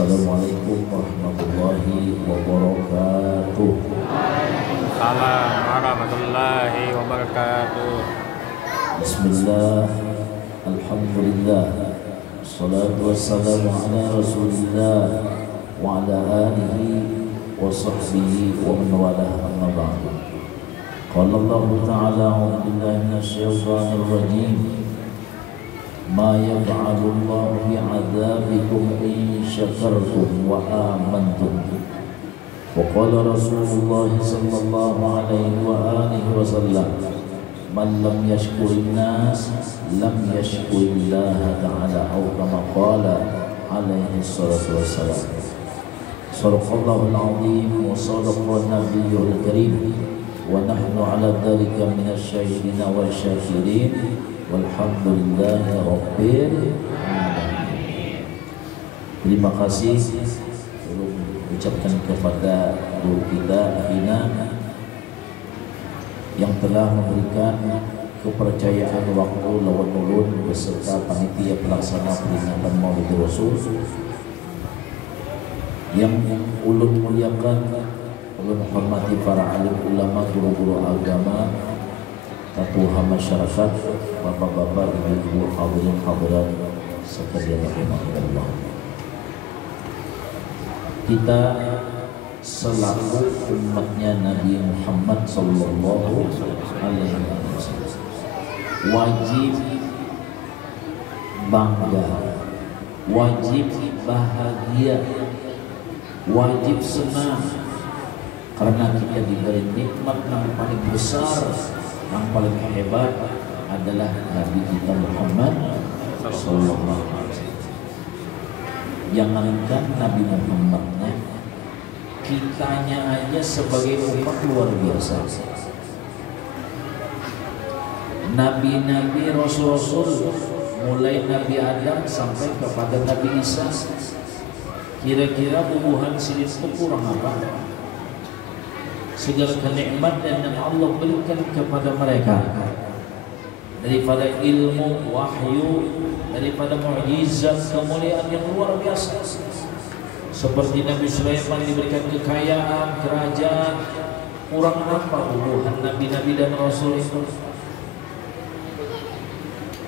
Assalamualaikum warahmatullahi wabarakatuh. Salam warahmatullahi wabarakatuh. Bismillah, alhamdulillah, salatu wassalamu ala rasulillah wa ala alihi wa sahbihi wa man walah, amma ba'du. Qala Allah ta'ala, a'udzu billahi minasy syaithanir rajim. Ma yaf'alu Allah bi'adzabikum in syakartum wa amantum. Wa qala Rasulullah sallallahu alaihi wa alihi wasallam, man lam yashkurin nas lam yashkurillaha ta'ala, atau kama qala alaihi salatu wassalam. Sadaqallahul azim wa sadaqa nabiyyul karim wa nahnu ala dzalika minasy syahidin wa syakirin. Walhamdulillahi rabbil alamin. Terima kasih ucapkan kepada guru kita Ahina yang telah memberikan kepercayaan waktu lawan ulun beserta panitia pelaksana peringatan Maulid Rasul yang ulun muliakan, ulun hormati para alim ulama, guru-guru agama, tokoh masyarakat, bapak-bapak, ibu-ibu, hadirin hadirat sekalian rahimakumullah. Kita selaku umatnya Nabi Muhammad sallallahu alaihi wasallam wajib bangga, wajib bahagia, wajib senang karena kita diberi nikmat yang paling besar, yang paling hebat adalah Nabi kita Muhammad sallallahu alaihi wasallam. Jangankan Nabi Muhammadnya, kitanya aja sebagai umat luar biasa. Nabi-nabi, rasul-rasul, mulai Nabi Adam sampai kepada Nabi Isa, kira-kira bubuhan sini itu kurang apa? Segala kenikmat yang Allah berikan kepada mereka, daripada ilmu, wahyu, daripada mukjizat, kemuliaan yang luar biasa. Seperti Nabi Sulaiman diberikan kekayaan, kerajaan, kurang apa bubuhan nabi-nabi dan rasul itu?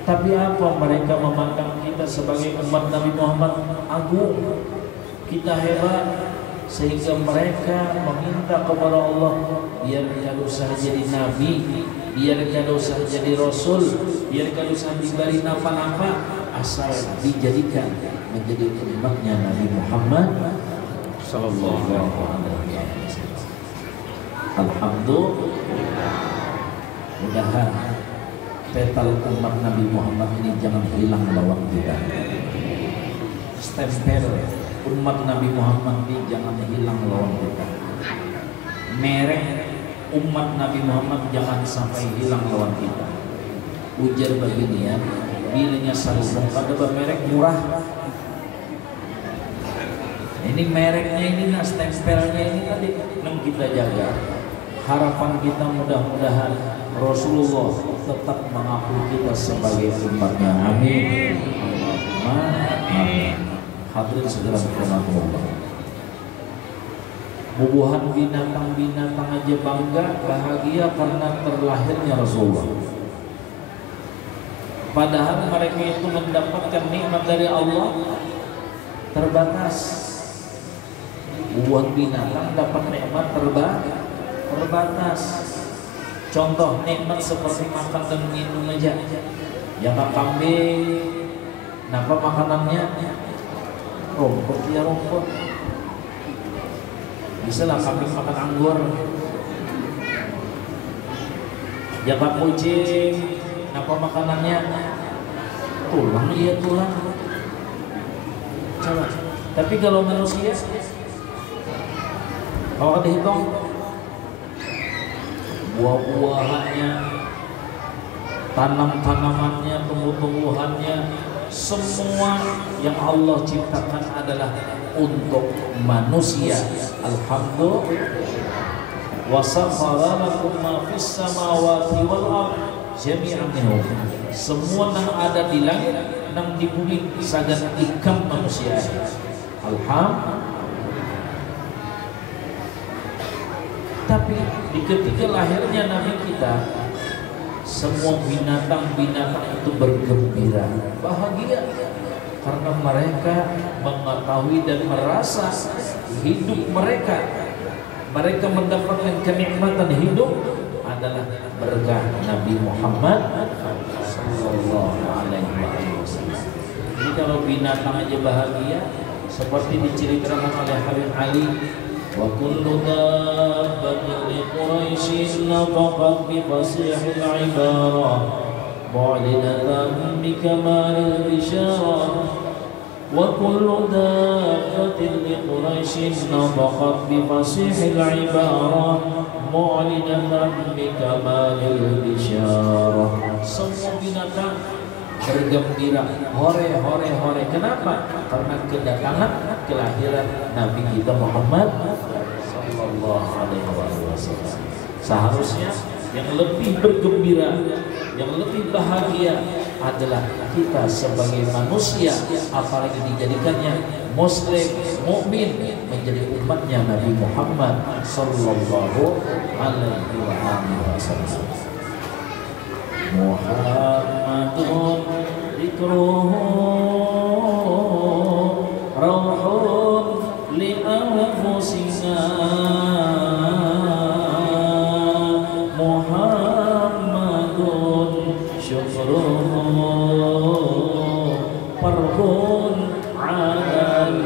Tapi apa mereka memandang kita sebagai umat Nabi Muhammad agung, kita hebat, sehingga mereka meminta kepada Allah, biar tidak usah jadi nabi, biar tidak usah jadi rasul, biar tidak usah diberi napa-napa, asal dijadikan menjadi umatnya Nabi Muhammad sallallahu alaihi wasallam. Alhamdulillah, mudahan petal umat Nabi Muhammad ini jangan hilang lawan kita. Stempel umat Nabi Muhammad ini jangan hilang lawan kita. Merek umat Nabi Muhammad jangan sampai hilang lawan kita. Ujar begini ya, bilanya salubong ada merek murah. Ini mereknya ini, nah stempelnya ini tadi yang kita jaga. Harapan kita mudah-mudahan Rasulullah tetap mengakui kita sebagai umatnya. Amin. Amin. Hadirin segera berkata, bubuhan binatang-binatang aja bangga, bahagia karena terlahirnya Rasulullah. Padahal mereka itu mendapatkan nikmat dari Allah terbatas. Bubuhan binatang dapat nikmat terbatas. Contoh nikmat seperti makan dan minum aja. Jangan kambing, napa makanannya? Rumput, ya rumput. Bisa lah kambing makan anggur. Jangan kucing, napa makanannya? Tulang, iya tulang. Coba. Tapi kalau manusia, kalau dihitung buah-buahannya, tanam-tanamannya, tumbuh-tumbuhannya, semua yang Allah ciptakan adalah untuk manusia. Alhamdulillah. Wa sakhkhara lakum ma fis samawati wal ardh jami'an minhu. Semua yang ada di langit dan di bumi sagan ikam manusia. Alhamdulillah. Tapi di ketika lahirnya Nabi kita, semua binatang-binatang itu bergembira, bahagia, karena mereka mengetahui dan merasa hidup mereka mendapatkan kenikmatan hidup adalah berkah Nabi Muhammad sallallahu alaihi wasallam. Jadi kalau binatang aja bahagia, seperti diceritakan oleh Habib Ali, wa kullu dabbatin li Quraisyin nafaqat bi fasihil ibarah mu'linatan bi kamalil bisyarah wa kullu dabbatin li Quraisyin nafaqat bi fasihil ibarah mu'linatan bi kamalil bisyarah. Semua binatang bergembira, hore hore hore. Kenapa? Karena kedatangan kelahiran Nabi kita Muhammad sallallahu alaihi wasallam. Seharusnya yang lebih bergembira, yang lebih bahagia adalah kita sebagai manusia, apalagi dijadikannya muslim, mukmin, menjadi umatnya Nabi Muhammad sallallahu alaihi wasallam. Muhammadun dzikruhu rauhun li anfusina, Muhammadun syukruhu farhun alal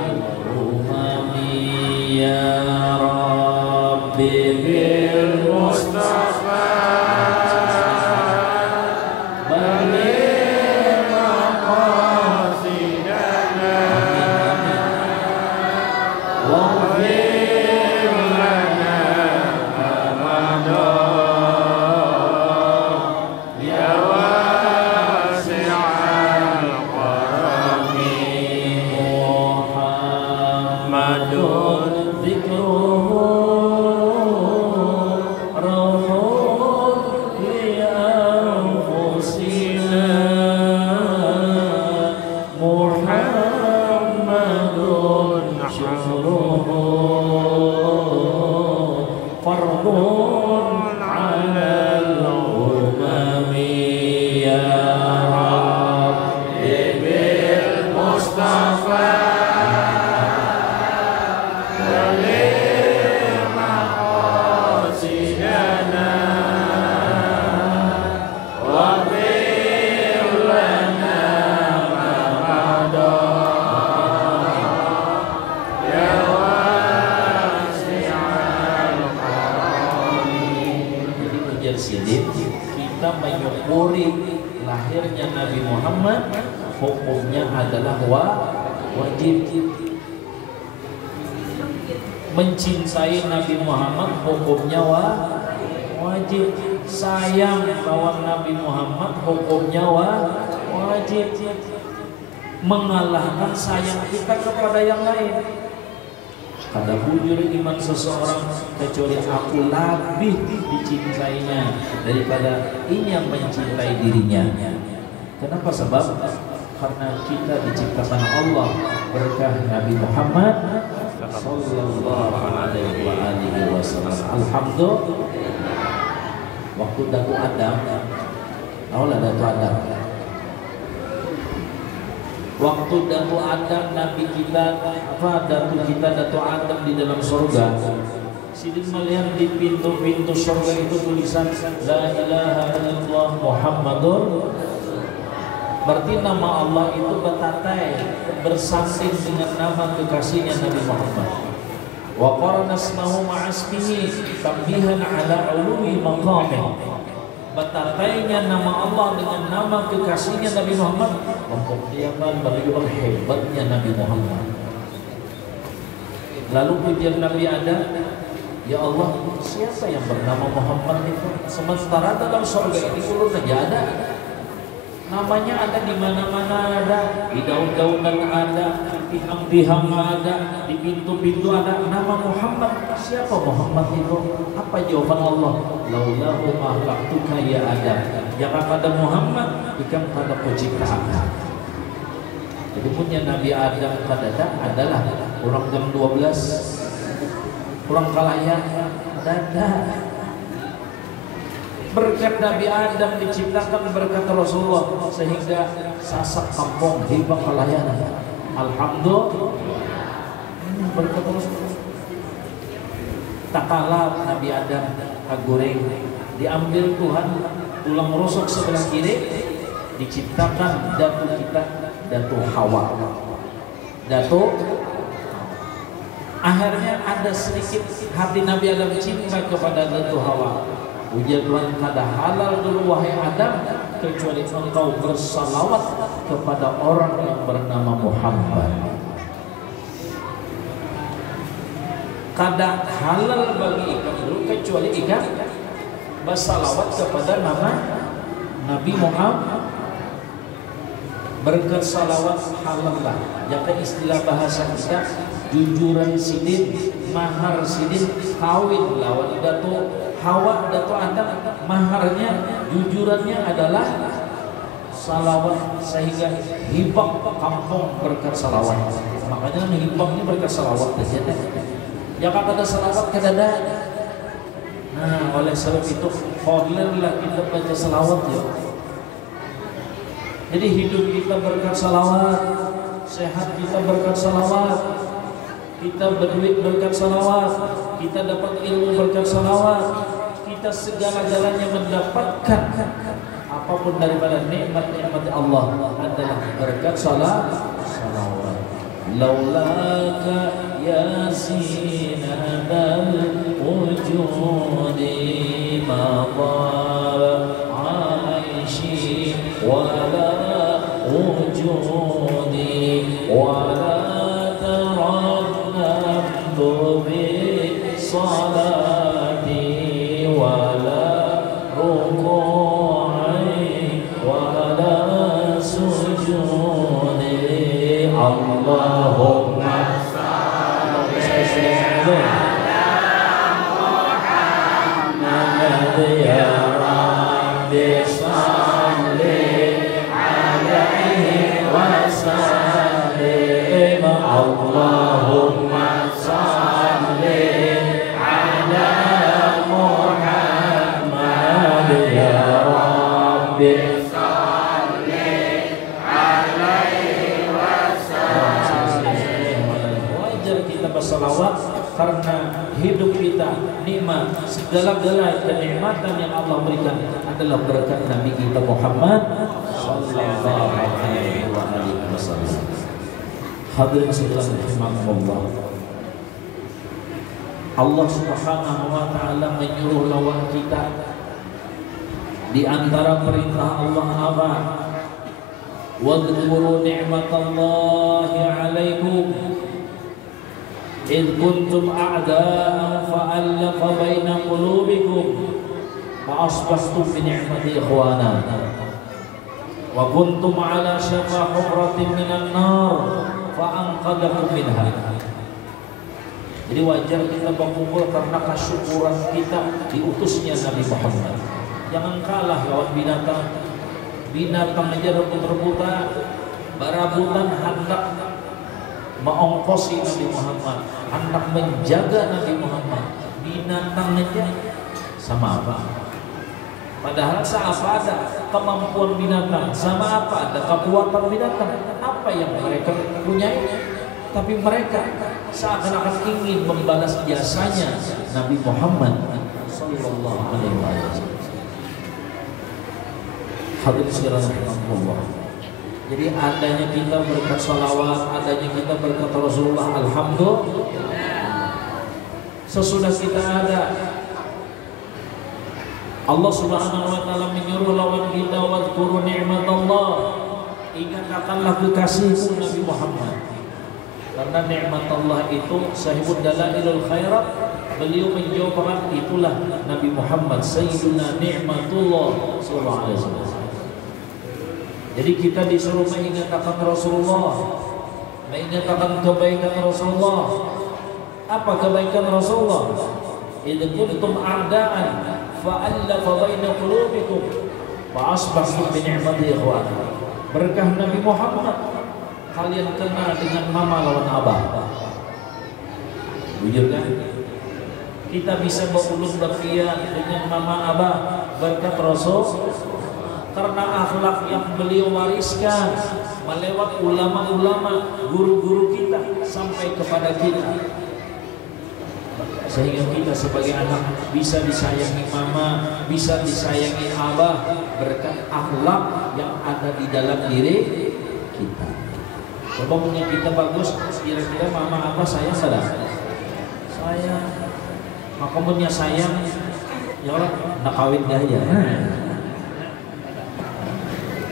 umami ya Rabbi bil Mustafa kita menyukuri lahirnya Nabi Muhammad, hukumnya adalah wajib. Mencintai Nabi Muhammad hukumnya wajib. Sayang lawan Nabi Muhammad hukumnya wajib. Mengalahkan sayang kita kepada yang lain. Kada bujur iman seseorang kecuali aku lebih dicintainya daripada ini yang mencintai dirinya. Kenapa? Sebab karena kita diciptakan Allah berkah Nabi Muhammad sallallahu alaihi wasallam. Alhamdulillah. Waktu Datu Adam, awalnya Datu Adam. Waktu Datu Adam, Nabi kita, Datu Adam di dalam surga. Sidin melihat di pintu-pintu surga itu tulisan La ilaha illallah Muhammadur. Berarti nama Allah itu betatai, bersanding dengan nama kekasihnya Nabi Muhammad. Wa qarana ismahu ma'asmihi tambihan ala ulumi maqamih. Betatainya nama Allah dengan nama kekasihnya Nabi Muhammad, membuktikan bagaimana hebatnya Nabi Muhammad. Lalu pujian Nabi ada, ya Allah, siapa yang bernama Muhammad itu? Sementara dalam surga ini turun saja ada. Namanya ada di mana-mana ada, di daun-daunan ada, di tiang-tiang ada, di pintu-pintu ada. Nama Muhammad, siapa Muhammad itu? Apa jawaban Allah? Laulahu ma khalaqtuka ya Adam. Jangan pada Muhammad, ikan pada penciptaan. Jadi punya Nabi Adam kadada adalah orang jam 12, orang kalaya kadada. Berkat Nabi Adam diciptakan berkat Rasulullah sehingga sasak kampung hibah kalaya. Alhamdulillah berkat Rasulullah. Tak kalah Nabi Adam kagoreng diambil Tuhan tulang rusuk sebelah kiri, diciptakan datu kita, datu Hawa. Datu akhirnya ada sedikit hati Nabi Adam cinta kepada datu Hawa. Ujar Tuhan, kada halal dulu wahai Adam kecuali engkau bersalawat kepada orang yang bernama Muhammad. Kada halal bagi ikan dulu kecuali ikan bersalawat kepada nama Nabi Muhammad. Berkat salawat halal lah. Jika istilah bahasa kita jujuran sidin, mahar sidin, kawin lawan datu Hawa, datu Adam, maharnya jujurannya adalah salawat, sehingga hibah kampung berkat salawat. Makanya hibah ini berkat salawat aja deh. Ya kalau ada salawat kadada. Nah, oleh sebab itu lah kita baca salawat ya. Jadi hidup kita berkat salawat, sehat kita berkat salawat, kita berduit berkat salawat, kita dapat ilmu berkat salawat, kita segala-galanya mendapatkan apapun daripada nikmat-nikmat Allah adalah berkat salawat. Laulaka ya sinadal wujudi ma aishi wala wujudi wala tarannamtu bi salati wala ruku'i wala sujudi. Allahumma salli ala Muhammad ya Rabbi salli alaihi wa sallim. Allahumma salli ala Muhammad ya Rabbi. Salawat karena hidup kita nikmat, segala-gala kenikmatan yang Allah berikan adalah berkat Nabi kita Muhammad sallallahu alaihi wasallam. Hadirin sekalian rahimakumullah. Allah Subhanahu wa taala menyuruh lawan kita di antara perintah Allah apa? Wadhkuru ni'matallahi 'alaikum إذ كنتم أعداء فألف بين قلوبكم فأصبحتم بنعمته إخوانا وكنتم على شفا حفرة من النار فأنقذكم منها. Jadi wajar kita berkumpul karena kesyukuran kita diutusnya Nabi Muhammad. Jangan kalah lawan binatang. Binatang aja rebut-rebutan, barabutan hendak mengongkosi Nabi Muhammad, hendak menjaga Nabi Muhammad. Binatang aja sama apa? Padahal apa ada kemampuan binatang, sama apa ada kekuatan binatang, apa yang mereka punya? Tapi mereka seakan-akan ingin membalas jasanya Nabi Muhammad sallallahu alaihi wasallam. Hadirin sekalian Allah. Jadi adanya kita berkat salawat, adanya kita berkat Rasulullah, alhamdulillah. Sesudah kita ada, Allah Subhanahu wa taala menyuruh lawan kita wadhkuru ni'matallah. Ingatkanlah kekasihku Nabi Muhammad. Karena nikmat Allah itu sahibud dalailul khairat. Beliau menjawab itulah Nabi Muhammad sayyiduna ni'matullah sallallahu alaihi wasallam. Jadi kita disuruh mengingatkan Rasulullah, mengingatkan kebaikan Rasulullah. Apa kebaikan Rasulullah? Idz kuntum a'da'an fa'alafa baina qulubikum fa asbahtum bi ni'mati ikhwana. Berkah Nabi Muhammad kalian kenal dengan mama lawan abah? Jujur kan? Kita bisa berulung bakian dengan mama abah berkat Rasul karena akhlak yang beliau wariskan melewat ulama-ulama, guru-guru kita sampai kepada kita, sehingga kita sebagai anak bisa disayangi mama, bisa disayangi abah berkat akhlak yang ada di dalam diri kita. Coba punya kita bagus, kira-kira mama abah sayang saudara? Sayang. Maka punya sayang, ya Allah, nak kawin dah ya.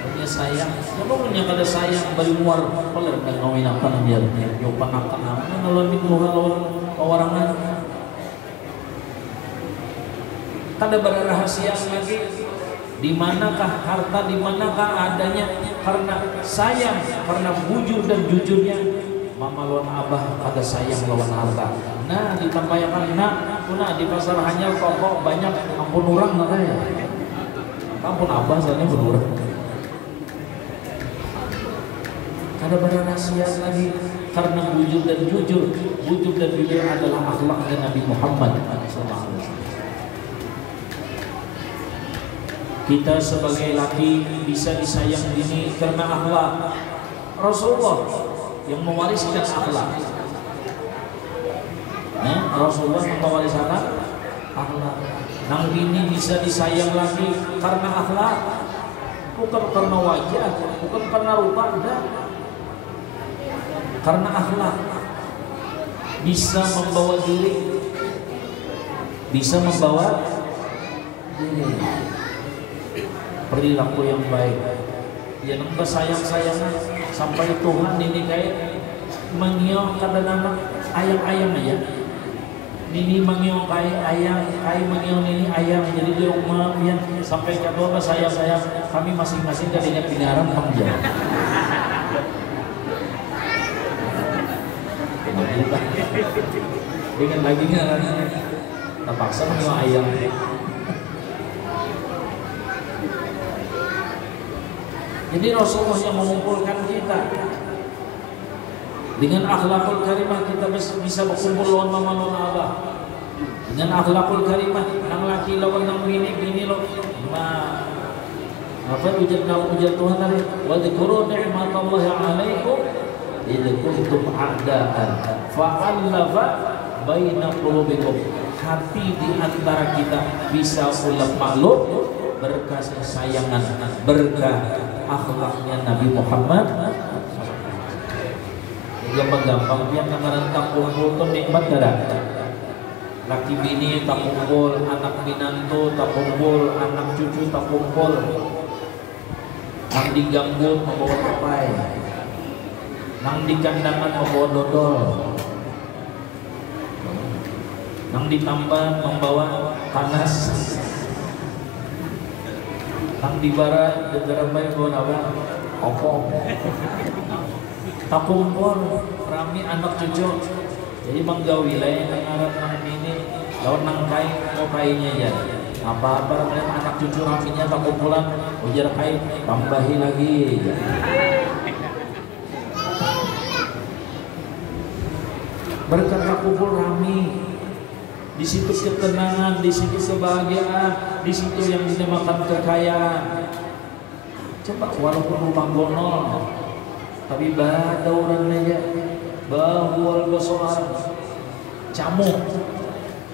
Punya sayang, coba punya kada sayang bari muar, poler dan ngawin apa namanya, nyopan akan apa, ngalami lawan kawarangan. Kada berrahasia lagi. Di manakah harta, di manakah adanya? Karena sayang, karena bujur dan jujurnya mama lawan abah kada sayang lawan harta. Nah, ditampayakan nak di pasar hanya pokok banyak ampun orang nak ya. Ampun abah soalnya berurang. Kada berrahasia lagi karena bujur dan jujur. Bujur dan jujur adalah akhlaknya Nabi Muhammad sallallahu alaihi wasallam. Kita sebagai laki bisa disayang ini karena akhlak Rasulullah yang mewariskan akhlak. Nah, Rasulullah yang mewariskan akhlak. Nang bini bisa disayang lagi karena akhlak, bukan karena wajah, bukan karena rupa, enggak. Karena akhlak bisa membawa diri, bisa membawa diri. Perilaku yang baik, ya nambah sayang-sayang sampai Tuhan ini kayak mengiong kadang-kadang ayam-ayam aja. Ini mengiong kayak ayam, kayak mengiong ini ayam. Jadi di rumah ya sampai kedua sayang-sayang kami masing-masing kadinya pinaran panjang. Dengan lagi nggak terpaksa mengiong ayam. Jadi Rasulullah yang mengumpulkan kita dengan akhlakul karimah. Kita bisa berkumpul lawan mama lawan abah dengan akhlakul karimah. Nang laki lawan nang bini lo apa ujar Tuhan tadi, wa dzkuru ni'matallahi 'alaikum idh kuntum a'daan fa'alafa baina qulubikum. Hati di antara kita bisa ulah maklum berkah sayangan, berkah akhlaknya Nabi Muhammad. Yang menggampang dia kemarin tak kumpul tuh nikmat kada. Laki bini tak kumpul, anak binantu tak kumpul, anak cucu tak kumpul. Nang diganggu membawa papai, nang di kandangan membawa dodol, nang ditambah membawa panas. Nang di barat negara baik bawa apa? Opong. Tak kumpul rami anak cucu. Jadi menggawi lah yang nang ini lawan nang kai mau kainya ya. Apa-apa kalian anak cucu raminya tak kumpulan ujar kai tambahi lagi. Berkat tak kumpul rami. Di situ ketenangan, di situ kebahagiaan, di situ yang dinamakan kekayaan. Coba walaupun rumah gonol, tapi ada orangnya ya, bahwal besoar, camuk,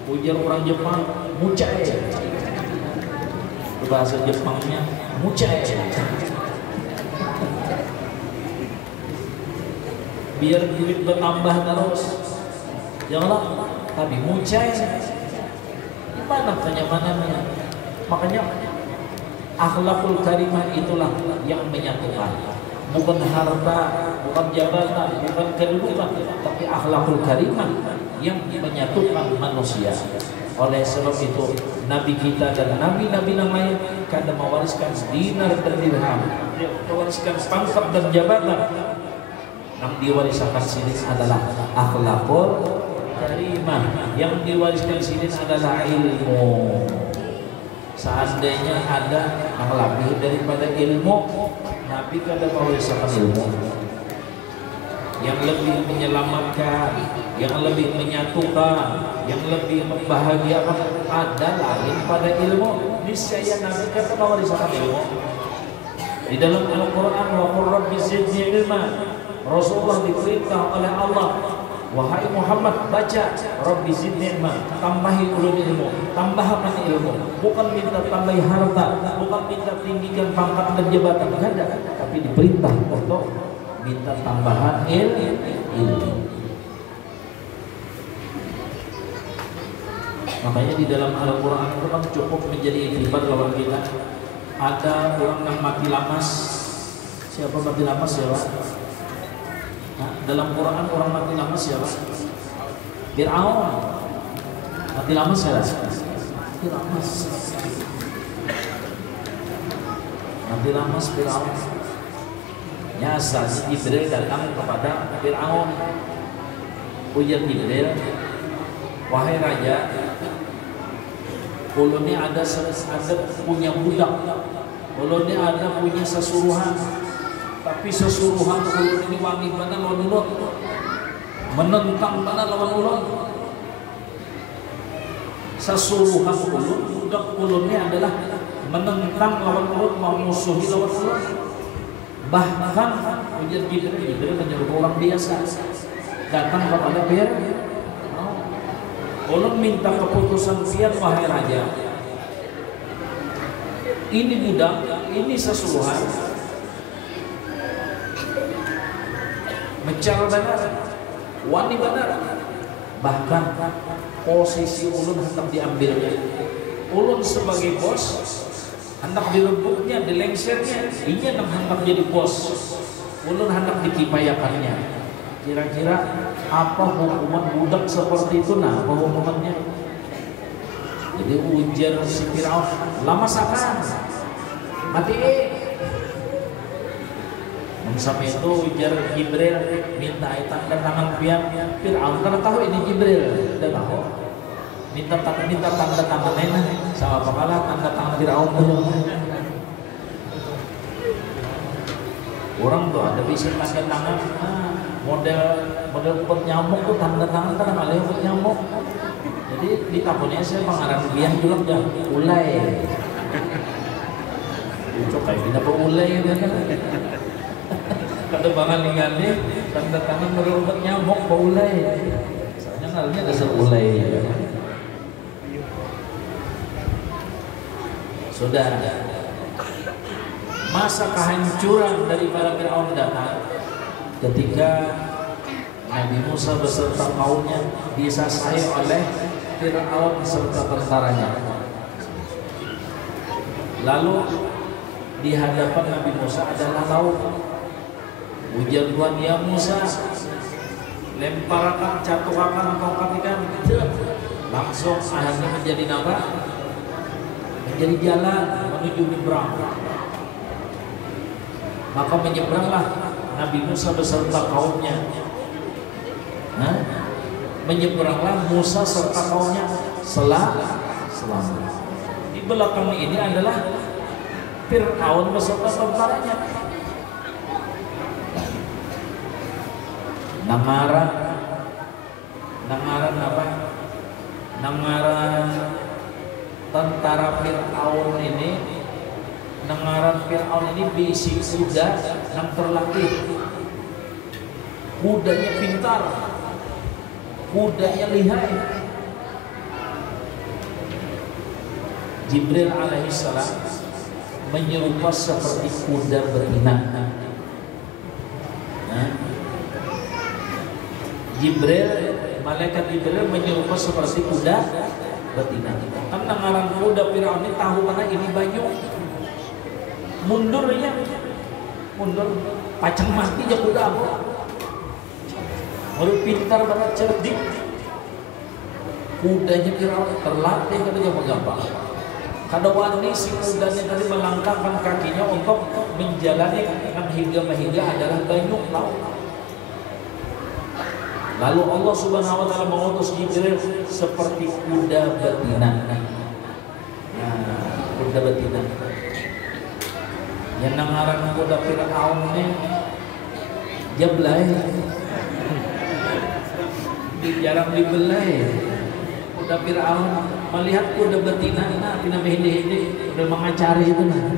ujar orang Jepang, mucai. Bahasa Jepangnya mucai. Biar duit bertambah terus, janganlah. Tapi mucai gimana kenyamanannya? Makanya akhlakul karimah itulah yang menyatukan, bukan harta, bukan jabatan, bukan kedudukan, tapi akhlakul karimah yang menyatukan manusia. Oleh sebab itu Nabi kita dan Nabi-Nabi yang lain kadang mewariskan dinar dan dirham, mewariskan pangkat dan jabatan. Yang diwariskan sini adalah akhlakul karimah, yang diwariskan sini adalah ilmu. Seandainya ada yang lebih daripada ilmu, Nabi kada mewariskan ilmu. yang lebih menyelamatkan, yang lebih menyatukan, yang lebih membahagiakan ada lain pada ilmu. Niscaya Nabi kata mewariskan ilmu. Di dalam Al-Quran, wa qur rabbi zidni ilma, Rasulullah diperintah oleh Allah, wahai Muhammad, baca rabbi zidni ilma, tambahi ulun ilmu, tambahkan ilmu. Bukan minta tambahi harta, bukan minta tinggikan pangkat dan jabatan, tidak ada, tapi diperintah untuk minta tambahan ilmu. Makanya di dalam Al-Quran itu kan cukup menjadi iktibar lawan kita. Ada orang yang mati lamas. Siapa mati lamas siapa? Nah, dalam Quran orang mati lamas siapa? Fir'aun. Mati lamas siapa? Fir'aun. Mati lamas Fir'aun. Nyasa Jibril datang kepada Fir'aun. Ujar Jibril, wahai raja, ulun ada punya budak, ulun ada punya sesuruhan, tapi sesuruhan ulun ini wangi mana lawan ulun, menentang mana lawan ulun. Sesuruhan ulun, budak ulun ini adalah menentang lawan ulun, memusuhi lawan ulun. Bahkan ujar Jibril menyuruh orang biasa datang kepada Fir'aun. Ulun minta keputusan pian wahai raja. Ini budak, ini sesuruhan. Mecar benar, wani benar. Bahkan posisi ulun hendak diambilnya. Ulun sebagai bos hendak direbutnya, dilengsernya. Ini yang hendak jadi bos. Ulun hendak dikipayakannya. Kira-kira apa hukuman budak seperti itu? Nah, apa hukumannya? Jadi ujar si Fir'aun, lama sakan mati. Sampai itu ujar Jibril, minta tanda tangan pian Fir'aun, karena tahu ini Jibril, udah tahu. Minta tanda tangannya, sama apa kalah tanda tangan Fir'aun dulu. Orang tuh ada bisa pakai tangan. Model nyamuk tuh tanda tangan kan ada yang nyamuk. Jadi di tapunnya saya pengarang biang julak dah ulai. Ucok kayak gini apa ulai kan? Kada bangan ningali tanda tangan model nyamuk apa ulai. Soalnya ngalnya dasar ulai. Sudah. Masa kehancuran daripada Fir'aun datang ketika Nabi Musa beserta kaumnya disasai oleh Fir'aun serta tentaranya. Lalu di hadapan Nabi Musa adalah laut. Ujar Tuhan, ya Musa, lemparkan, catukakan tongkat ikan. Langsung akhirnya menjadi apa? Menjadi jalan menuju nyebrang. Maka menyeberanglah Nabi Musa beserta kaumnya. Menyeberanglah Musa serta kaumnya selamat. Di belakang ini adalah Fir'aun beserta tentaranya. Nangaran apa? Nangaran tentara Fir'aun ini. Nangaran Fir'aun ini bisi kuda yang terlatih. Kudanya pintar, kudanya lihai. Jibril alaihissalam menyerupai seperti kuda betina. Malaikat Jibril menyerupai seperti kuda betina. Kan nangaran kuda Fir'aun ini tahu karena ini banyu. Mundur, pacang mati aja kuda apa? Baru pintar banget, cerdik. Kudanya Fir'aun terlatih katanya gampang. Kada wani si kudanya tadi melangkahkan kakinya untuk menjalani dengan higa adalah banyu laut. Lalu Allah Subhanahu wa taala mengutus Jibril seperti kuda betina. Kuda betina. Yang nangaran kuda Fir'aun ini jablay. jarang dibelai. Udah Fir'aun melihat kuda betina, nah tina behinde-hinde udah mengacari itu nah.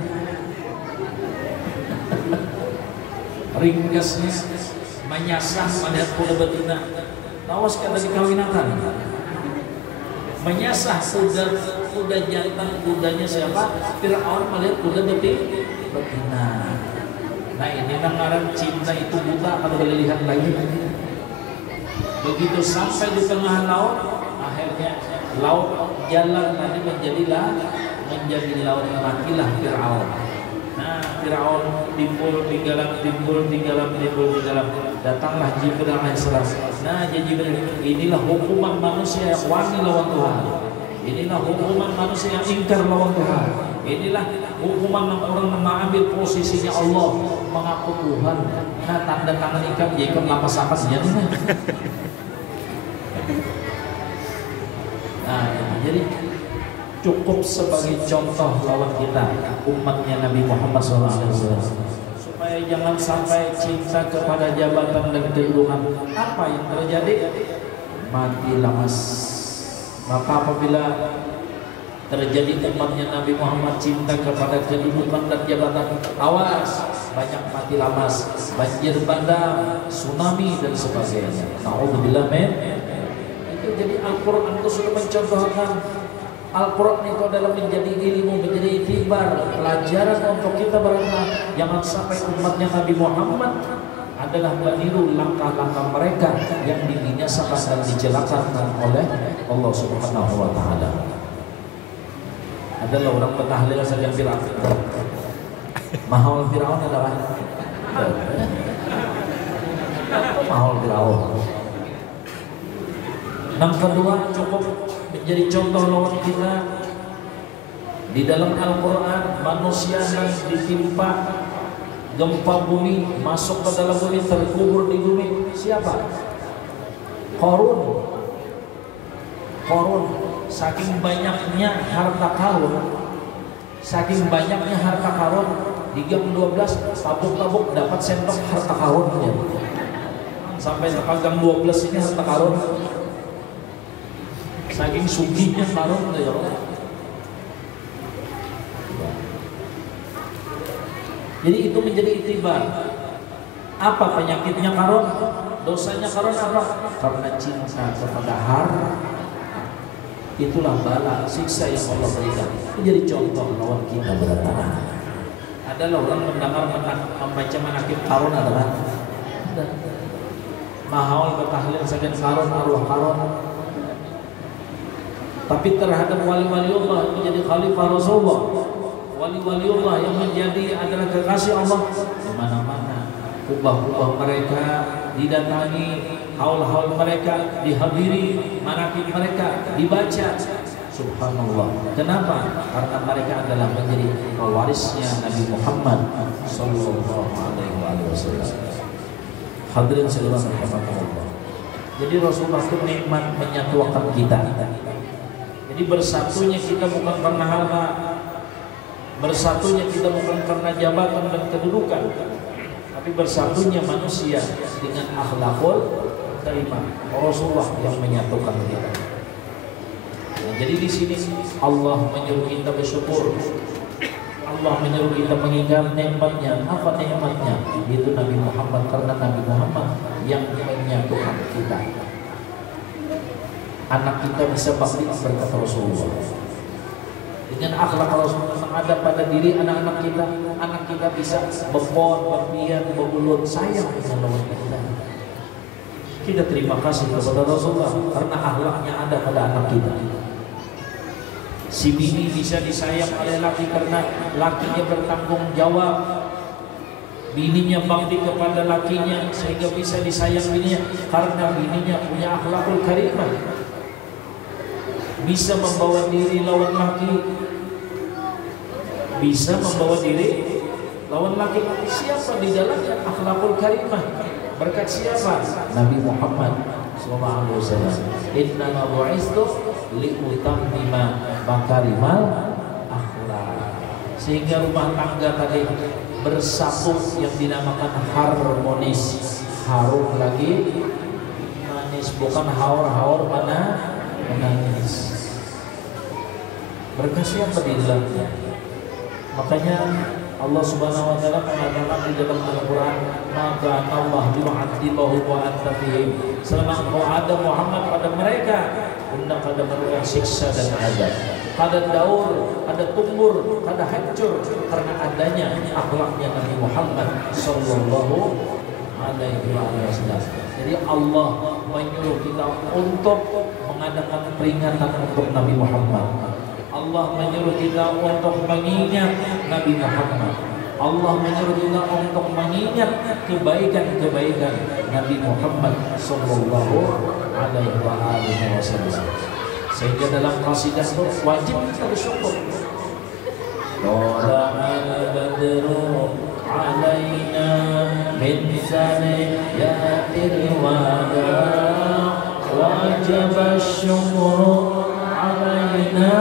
Ringkasnya menyasar melihat kuda betina. Tawas kata dikawinakan. Menyasar kuda jantan, kudanya siapa? Fir'aun melihat kuda betina. Nah ini ngaran cinta itu buta kalau boleh lihat lagi. Begitu sampai di tengah laut, akhirnya laut jalan tadi menjadi laut makilah Fir'aun. Nah Fir'aun timbul tinggalan. Datanglah Jibril alaihissalam. Nah Jibril, inilah hukuman manusia yang wani lawan Tuhan. Inilah hukuman manusia yang ingkar lawan Tuhan. Inilah hukuman orang mengambil posisinya Allah, mengaku Tuhan. Nah tanda tangan ikan jika lapas apa sejati. Nah jadi cukup sebagai contoh lawan kita umatnya Nabi Muhammad SAW, supaya jangan sampai cinta kepada jabatan dan kedudukan. Apa yang terjadi? Mati lamas. Maka apabila terjadi umatnya Nabi Muhammad cinta kepada kedudukan dan jabatan, awas, banyak mati lamas, banjir bandang, tsunami dan sebagainya. Na'udzubillah min. Itu jadi Al-Quran itu sudah mencontohkan. Al-Quran itu adalah menjadi ilmu, menjadi itibar, pelajaran untuk kita berenang. Jangan sampai umatnya Nabi Muhammad adalah meniru langkah-langkah mereka yang dibinasakan dan dicelakakan oleh Allah Subhanahu wa Ta'ala. Adalah orang pentahlil saja Fir'aun. Mahal Fir'aun adalah mahal Fir'aun. Yang kedua, cukup menjadi contoh lawan kita di dalam Al-Quran. Manusia yang ditimpa gempa bumi, masuk ke dalam bumi, terkubur di bumi. Siapa? Qarun. Saking banyaknya harta karun, di gang 12 tabuk-tabuk dapat sendok harta karunnya. Sampai gang 12 ini harta karun. Saking sugihnya karun ya Allah. Jadi itu menjadi itibar. Apa penyakitnya karun? Dosanya karun apa? Karena cinta kepada harta. Itulah bala siksa yang Allah berikan. Menjadi contoh lawan kita berdatangan. Adalah orang mendengar membaca manakib karun adalah mahal bertahlil saking karun, arwah karun. Tapi terhadap wali-wali Allah menjadi khalifah Rasulullah, wali-wali Allah yang menjadi adalah kekasih Allah, di mana-mana kubah-kubah mereka didatangi, haul-haul mereka dihadiri, manakib mereka dibaca. Subhanallah. Kenapa? Karena mereka adalah menjadi pewarisnya Nabi Muhammad sallallahu alaihi wasallam. Hadirin sekalian rahimakumullah. Jadi Rasulullah itu nikmat menyatukan kita. Jadi bersatunya kita bukan karena harta, bersatunya kita bukan karena jabatan dan kedudukan, tapi bersatunya manusia dengan akhlakul karimah. Rasulullah yang menyatukan kita. Nah, jadi di sini Allah menyuruh kita bersyukur. Allah menyuruh kita mengingat nikmatnya. Apa nikmatnya? Itu Nabi Muhammad, karena Nabi Muhammad yang menyatukan kita. Anak kita bisa bakti berkat Rasulullah. Dengan akhlak Rasulullah yang ada pada diri anak-anak kita bisa bepon, berpian, berulut, sayang dengan lawan kita. Kita terima kasih kepada Rasulullah karena akhlaknya ada pada anak kita. Si bini bisa disayang oleh laki karena lakinya bertanggung jawab. Bininya bakti kepada lakinya sehingga bisa disayang bininya karena bininya punya akhlakul karimah. Bisa membawa diri lawan laki, bisa membawa diri lawan laki. Siapa di dalamnya akhlakul karimah? Berkat siapa? Nabi Muhammad sallallahu alaihi wasallam. Inna bu'istu liutammima makarimal akhlak. Sehingga rumah tangga tadi bersatu yang dinamakan harmonis, harum lagi, manis, bukan haur-haur menangis. Berkah siapa di dalamnya? Makanya Allah Subhanahu wa taala mengatakan di dalam Al-Qur'an, "Maka Allah yu'adzibuhu wa anta fihim." Selama engkau ada Muhammad pada mereka, hendak ada mereka siksa dan azab. Kada daur, kada tumbur, kada hancur karena adanya akhlaknya Nabi Muhammad sallallahu alaihi wasallam. Jadi Allah menyuruh kita untuk mengadakan peringatan untuk Nabi Muhammad. Allah menyuruh kita untuk mengingat Nabi Muhammad. Allah menyuruh kita untuk mengingat kebaikan-kebaikan Nabi Muhammad sallallahu alaihi wasallam. Sehingga dalam qasidah itu wajib kita bersyukur. Tala'al badru alaina min saniyatil wada wajib asyukru alaina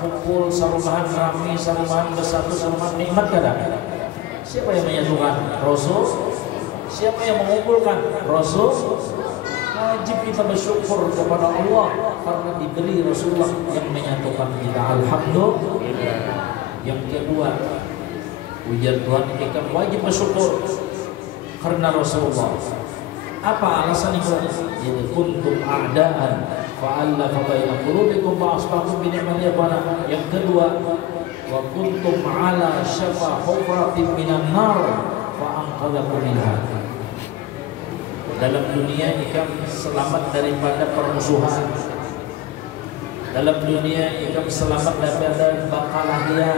kumpul sarumahan rami, sarumahan bersatu, sarumahan nikmat kadang. Siapa yang menyatukan? Rasul. Siapa yang mengumpulkan? Rasul. Wajib kita bersyukur kepada Allah karena diberi Rasulullah yang menyatukan kita. Alhamdulillah. Yang kedua, ujian Tuhan kita wajib bersyukur karena Rasulullah. Apa alasan itu? Jadi kuntum a'daan fa'allafa baina qulubikum fa asbahtum bi ni'matihi ikhwana. Yang kedua, wa kuntum ala syafa hufratin minan nar fa anqadhakum minha. Dalam dunia ikam selamat daripada permusuhan. Dalam dunia ikam selamat daripada baqalahiyah.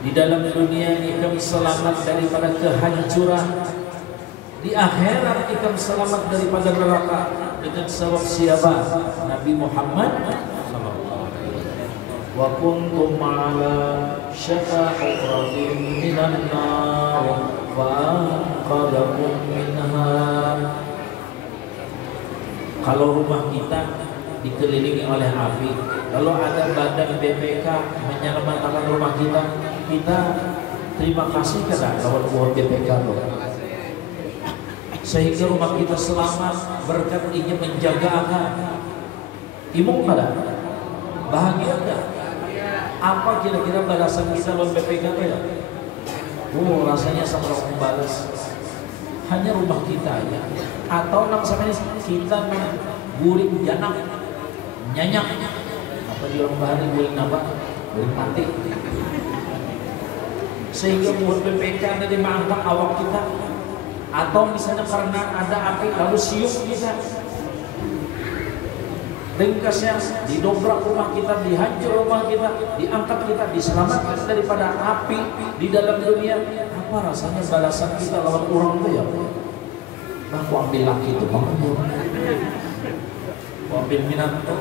Di dalam dunia ikam selamat daripada kehancuran. Di akhirat ikam selamat daripada neraka dengan sebab siapa? Nabi Muhammad. Wa kuntum ala syafa hufratin minan nar fa anqadhakum minha. Kalau rumah kita dikelilingi oleh api, lalu ada badan BPK menyelamatkan rumah kita, kita terima kasih kada lawan BPK itu. Sehingga rumah kita selamat berkat ingin menjaga akan imung kada bahagia enggak? Apa kira-kira balasan kita lawan BPK ya? Rasanya sama membalas hanya rumah kita aja, atau nang sama ini kita nang guring janak nyanyak apa di orang bahari guring apa guring mati, sehingga buat BPK nanti mengangkat awak kita. Atau misalnya karena ada api lalu siup kita, ringkasnya didobrak rumah kita, dihancur rumah kita, diangkat kita, diselamatkan daripada api di dalam dunia. Apa rasanya balasan kita lawan orang itu ya? Aku ambil laki itu, aku ambil minat itu.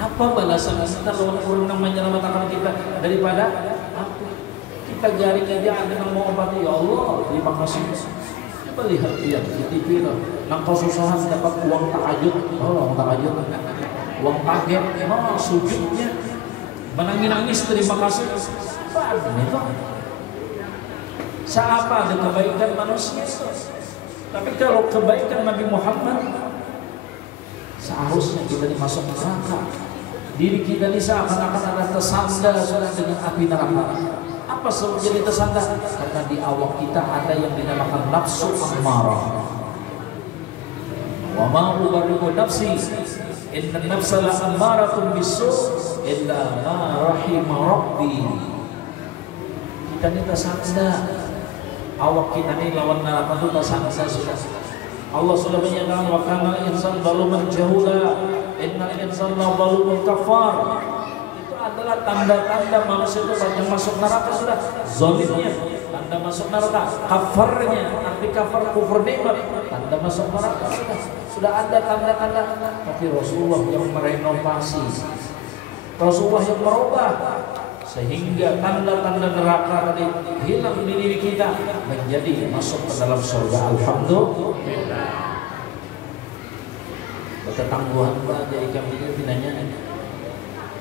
Apa balasan kita lawan orang yang menyelamatkan kita daripada api? Kita garing aja ada yang mau obati, ya Allah, terima kasih. Coba lihat dia di TV loh. Nang kesusahan dapat uang takajud, uang takajud, uang paket, sujudnya, menangis terima kasih. Apa itu? Siapa ada kebaikan manusia? Tapi kalau kebaikan Nabi Muhammad, seharusnya kita dimasuk neraka. Diri kita ini seakan-akan ada tersandar dengan api neraka. Apa sebab jadi tersandar? Karena di awak kita ada yang dinamakan nafsu ammarah. Wa ma ubarri'u nafsi inna nafsa la ammaratun bisu illa ma rahima rabbi. Kita ini tersandar. Awak kita ini lawan neraka itu tersandar sudah. Allah sudah menyatakan wa kana al-insan zaluman jahula innal insana zalumun kafar. Adalah tanda-tanda manusia itu banyak masuk neraka sudah. Zalimnya tanda masuk neraka, kafarnya arti kafar kufur nikmat tanda masuk neraka sudah ada tanda-tanda. Tapi Rasulullah yang merenovasi Rasulullah yang merubah sehingga tanda-tanda neraka tadi hilang di diri kita menjadi masuk ke dalam surga. Alhamdulillah. Ketangguhan aja ikan itu pinanya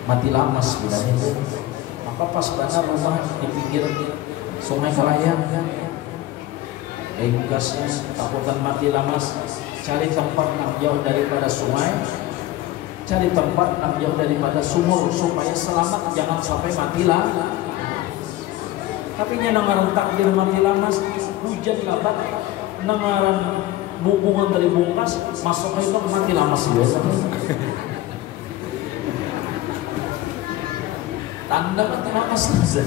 mati lamas bilangnya itu. Maka pas bana rumah di pinggir sungai Kalayan kan, bekasnya takutan mati lamas, cari tempat yang jauh daripada sungai, cari tempat yang jauh daripada sumur supaya selamat, jangan sampai mati lamas. Tapi nangaran takdir mati lamas, hujan lebat, nangaran hubungan dari bungkas masuk itu mati lamas biasa. Tanda mati lamas saja.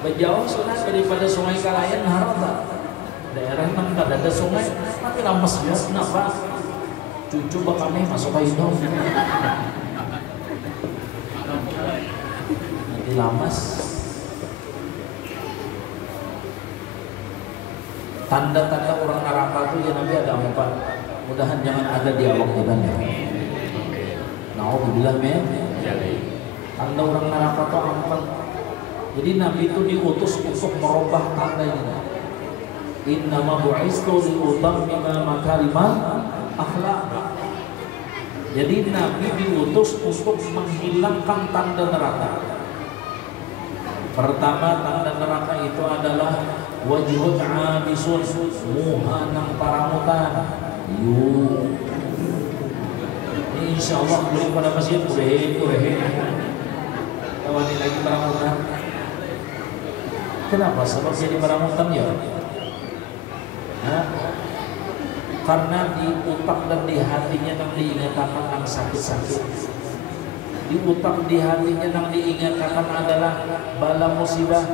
Berjauh sudah daripada sungai Kalayan Harata. Daerah yang tak ada sungai mati lamas biasa. Kenapa? Cucu bakami masuk ke hidung. Mati lamas. Tanda-tanda orang neraka itu ya Nabi ada 4. Mudahan jangan ada di awak kita ya. Nauzubillah min. Tanda orang neraka itu 4. Jadi Nabi itu diutus untuk merubah tanda ini. Innama bu'istu liutammima makarimal akhlaq. Jadi Nabi diutus untuk menghilangkan tanda neraka. Pertama tanda neraka itu adalah wajhun abisun, muha nang paramutan. Ini insya Allah beli pada masjid kurehe. Tawani lagi paramutan. Kenapa? Sebab jadi paramutan ya? Nah, karena di otak dan di hatinya nang diingatkan nang sakit-sakit. Di otak di hatinya nang diingatkan adalah bala musibah.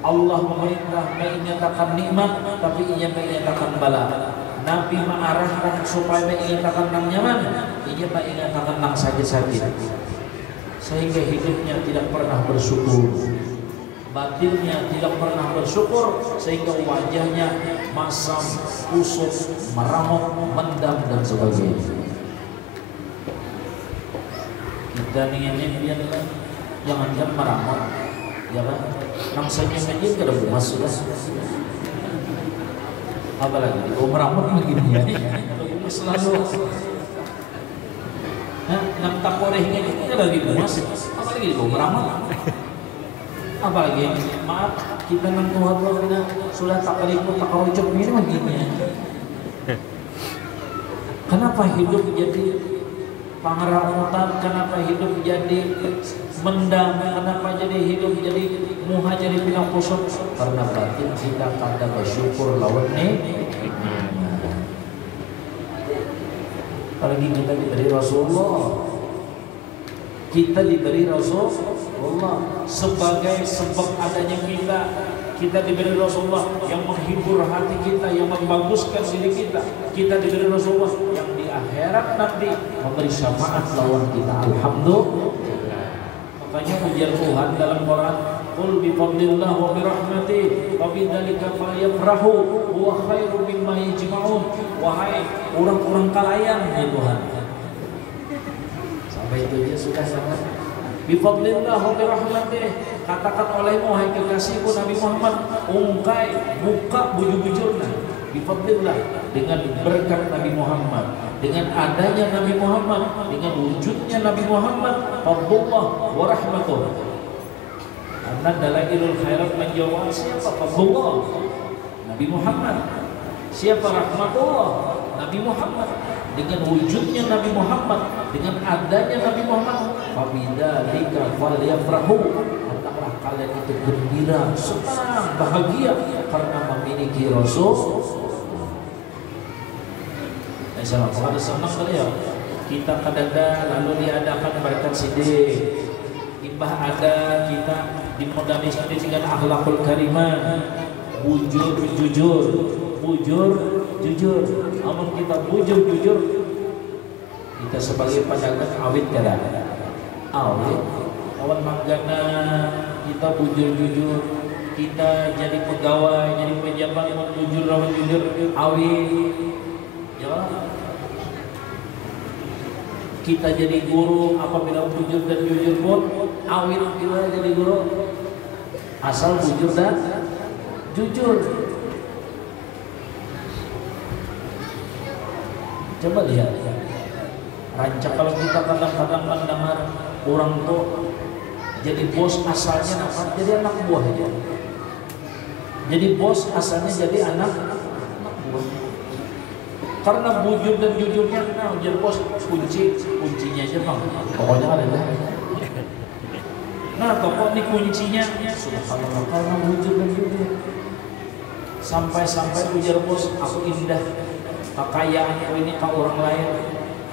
Allah memerintah mengingatkan nikmat, tapi ia mengingatkan bala. Nabi mengarahkan supaya mengingatkan nang nyaman, ia mengingatkan nang sakit-sakit. Sehingga hidupnya tidak pernah bersyukur, batinnya tidak pernah bersyukur, sehingga wajahnya masam, kusut, meramot, mendam dan sebagainya. Kita ingin biarlah jangan meramot, ya kan? Nang senyum aja kada bumas sudah. Apalagi di meramot begini ya. Bumas selalu. Nang takorehnya itu kada lagi bumas, apalagi di meramot. Apalagi maaf kita nang tua-tua kita sudah tak keriput tak kerucut ini begini ya. Kenapa hidup jadi pangaramutan, kenapa hidup jadi mendam, kenapa jadi hidup jadi muha jadi pinang kusut? Karena batin kita kada bersyukur lawan nih. Apalagi kita diberi Rasulullah, kita diberi Rasulullah sebagai sebab adanya kita diberi Rasulullah yang menghibur hati kita, yang membaguskan diri kita. Kita diberi Rasulullah yang di akhirat nanti memberi syafaat lawan kita. Alhamdulillah. Makanya ujian Tuhan dalam Quran, qul bi fadlillah wa bi rahmatihi wa bidzalika falyafrahu huwa khairum mimma yajma'un. Wahai orang-orang Kalayan ya Tuhan. Sampai itu dia sudah sangat bi fadlillah wa bi rahmatihi, katakan olehmu wahai kekasihku Nabi Muhammad, ungkai buka bujur-bujurna bi fadlillah, dengan berkat Nabi Muhammad, dengan adanya Nabi Muhammad, dengan wujudnya Nabi Muhammad, fadlullah wa rahmatuh. Karena dalailul khairat menjawab siapa fadlullah? Nabi Muhammad. Siapa rahmatullah? Nabi Muhammad. Dengan wujudnya Nabi Muhammad, dengan adanya Nabi Muhammad, fabidzalika falyafrahu, hendaklah kalian itu gembira, senang, bahagia karena memiliki Rasul. Insyaallah kalau ada senang kali ya. Kita kadang lalu diadakan berkat sidik. Ibah ada kita dimodalisasi dengan akhlakul karimah, bujur jujur, bujur jujur. Namun kita bujur jujur, kita sebagai pedagang awit kada awit kawan manggana, kita bujur jujur, kita jadi pegawai jadi pejabat bujur lawan jujur awit ya. kita jadi guru apabila bujur dan jujur pun awil kita jadi guru asal bujur dan jujur. Coba lihat rancak kalau kita kadang-kadang mendengar orang tuh jadi bos asalnya apa? Jadi anak buah aja. Jadi bos asalnya jadi anak buah. Karena bujur dan jujurnya, nah, jadi bos kuncinya aja bang. Pokoknya ada dah. Nah, toko ini kuncinya. Subhanallah, karena bujur dan jujur. Sampai ujar bos, aku indah. Kekayaanku ini ke orang lain.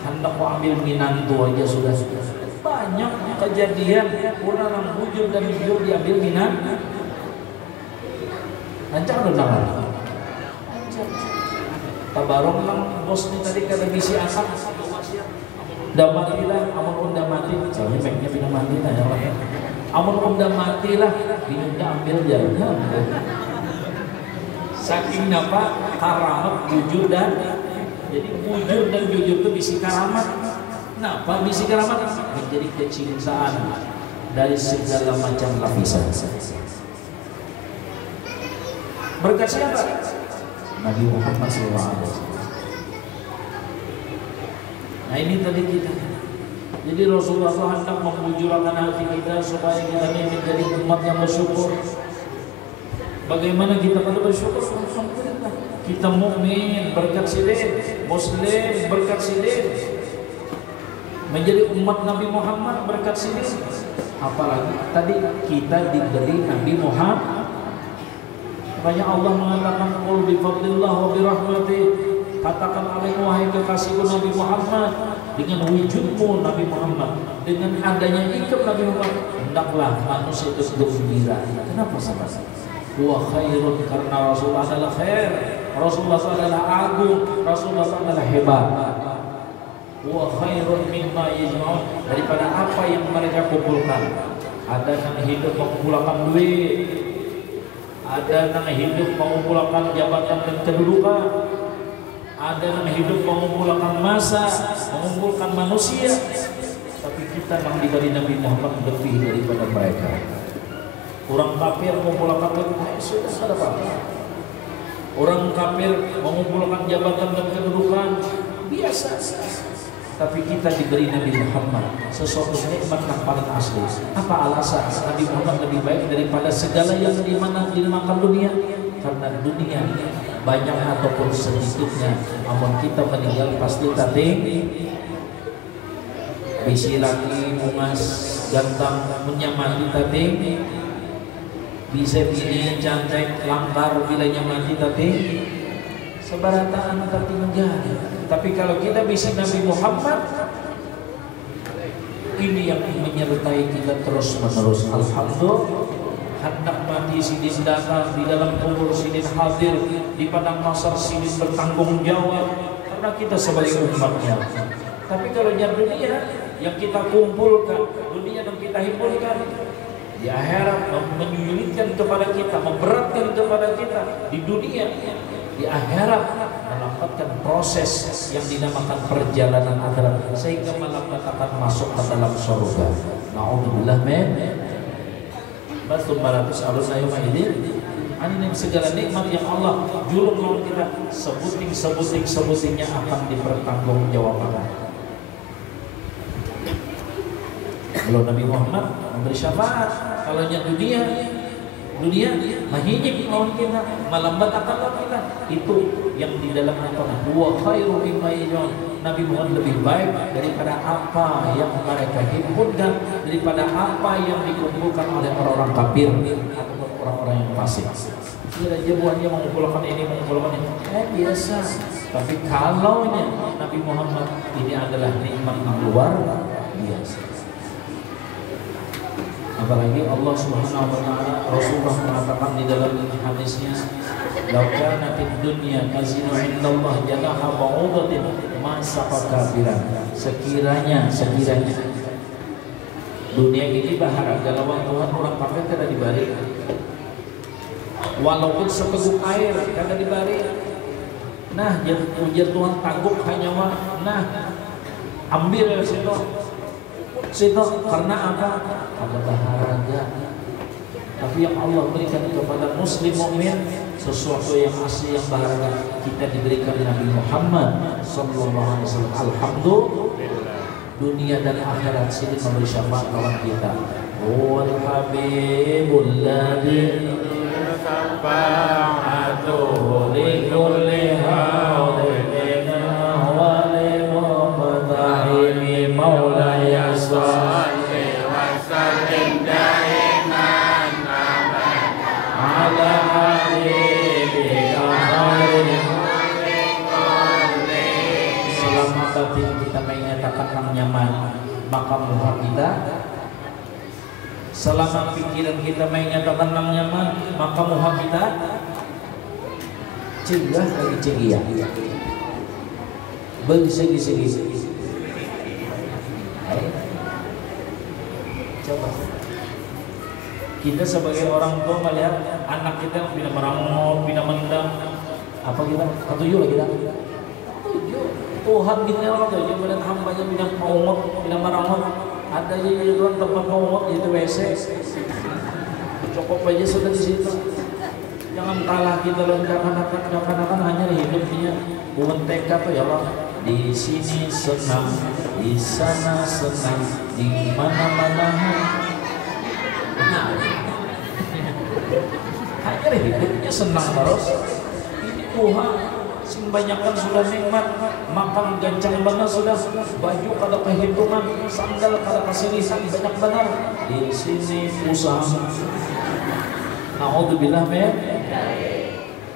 Hendak aku ambil minantu aja sudah. Banyak kejadian orang bujur dan jujur diambil minantu. Lancar udah dengar. Tabarong lang bos ni tadi kada bisi asak. Dah matilah, amun unda mati. Soalnya baiknya pindah mati tanya orang. Amun unda matilah, pindah ambil jalan. Saking apa? Karamat, jujur dan jadi bujur dan jujur itu bisi karamat. Kenapa bisi karamat? Menjadi kecintaan dari segala macam lapisan. Berkat siapa? Nabi Muhammad SAW. Nah ini tadi kita. Jadi Rasulullah hendak membujurkan hati kita supaya kita ini menjadi umat yang bersyukur. Bagaimana kita kalau bersyukur? Kita mukmin berkat silih, Muslim berkat silih, menjadi umat Nabi Muhammad berkat silih. Apalagi tadi kita diberi Nabi Muhammad. Makanya Allah mengatakan qul bi fadlillah wa bi rahmati, katakan alaihi wahai kekasihku Nabi Muhammad, dengan wujudmu Nabi Muhammad, dengan adanya ikut Nabi Muhammad, hendaklah manusia itu gembira. Kenapa sahabat? Wa khairun, karena Rasulullah adalah khair, Rasulullah adalah agung, Rasulullah adalah hebat. Wa khairun mimma yajma'un, daripada apa yang mereka kumpulkan. Ada yang hidup mengumpulkan duit, ada yang hidup mengumpulkan jabatan dan kedudukan, ada yang hidup mengumpulkan masa, mengumpulkan manusia. Tapi kita yang diberi Nabi Muhammad lebih daripada mereka. Orang kafir mengumpulkan sudah ada apa? Orang kafir mengumpulkan jabatan dan kedudukan biasa. Tapi kita diberi Nabi Muhammad, sesuatu nikmat yang paling asli. Apa alasan Nabi Muhammad lebih baik daripada segala yang dimakan dunia? Karena dunia banyak ataupun sedikitnya, namun kita meninggal pasti tadi bisi lagi mungas gantang menyamati tadi, bisa bini cantik langkar bila nyamati tadi, sebarataan tapi menjadi. Tapi kalau kita bisa Nabi Muhammad, ini yang menyertai kita terus menerus. Alhamdulillah, hendak mati sidin datang, di dalam kubur sidin hadir, di padang mahsyar sidin bertanggung jawab, karena kita sebagai umatnya. Tapi kalau dunia yang kita kumpulkan, dunia yang kita himpunkan, di akhirat menyulitkan kepada kita, memberatkan kepada kita di dunia, di akhirat melambatkan proses yang dinamakan perjalanan akhirat sehingga melambatkan masuk ke dalam surga. Na'udzubillah min basul baratus aluna yawma idzin. Ini segala nikmat yang Allah julung lawan kita, sebuting-sebutingnya akan dipertanggungjawabkan. Kalau Nabi Muhammad memberi syafaat, kalau dunia mahinyik lawan kita, melambat akal kita. Itu yang di dalam Al-Quran. Wa khairu mimma yajma'un. Nabi Muhammad lebih baik daripada apa yang mereka himpunkan, daripada apa yang dikumpulkan oleh orang-orang kafir atau orang-orang yang fasik. Tidak aja buahnya mengumpulkan ini, mengumpulkan ini. Biasa. Tapi kalau Nabi Muhammad ini adalah nikmat yang luar biasa. Apalagi Allah Subhanahu wa taala, Rasulullah mengatakan di dalam hadisnya, "Lau kana fid dunya kazinu 'indallah janaha ba'udatin ma saqa kafiran." Sekiranya dunia ini baharaga lawan Tuhan, orang kafir kada dibari. Walaupun seteguk air kada dibari. Nah, ujar Tuhan tangguh hanya nah ambil situ karena apa? Ada bahagia. Tapi yang Allah berikan kepada muslim mukmin sesuatu yang asli, yang bahagia kita diberikan Nabi Muhammad sallallahu alaihi wasallam. Alhamdulillah, dunia dan akhirat sini memberi syafaat kawan kita. Wal habibul ladzi safa'atuhu li kulli hawlin wa li muhtahimi maulaya salli wa sallim daiman ala habibika khairil selama batin kita menyatakan yang nyaman, maka muha kita. Selama pikiran kita menyatakan yang nyaman, maka muha kita cegah lagi cegia. Bersegi-segi. Coba kita sebagai orang tua melihat anak kita yang pindah merangop, pindah mendang, apa kita? Ketujuh lah kita. Tuhan bingung lah tuh, melihat hambanya pindah maungop, pindah merangop. Ada jadi orang tempat maungop itu WC. Cukup aja sudah di situ. Jangan kalah kita lonjakan hanya hidupnya bukan TK tuh ya Allah. Di sini senang, di sana senang, di mana-mana. Hanya hidupnya senang terus. Ini Tuhan sing banyakkan sudah nikmat, makan gancang banget sudah, baju kada kehitungan, sandal kada kesilisan banyak benar. Di sini usang. Naudzubillah min.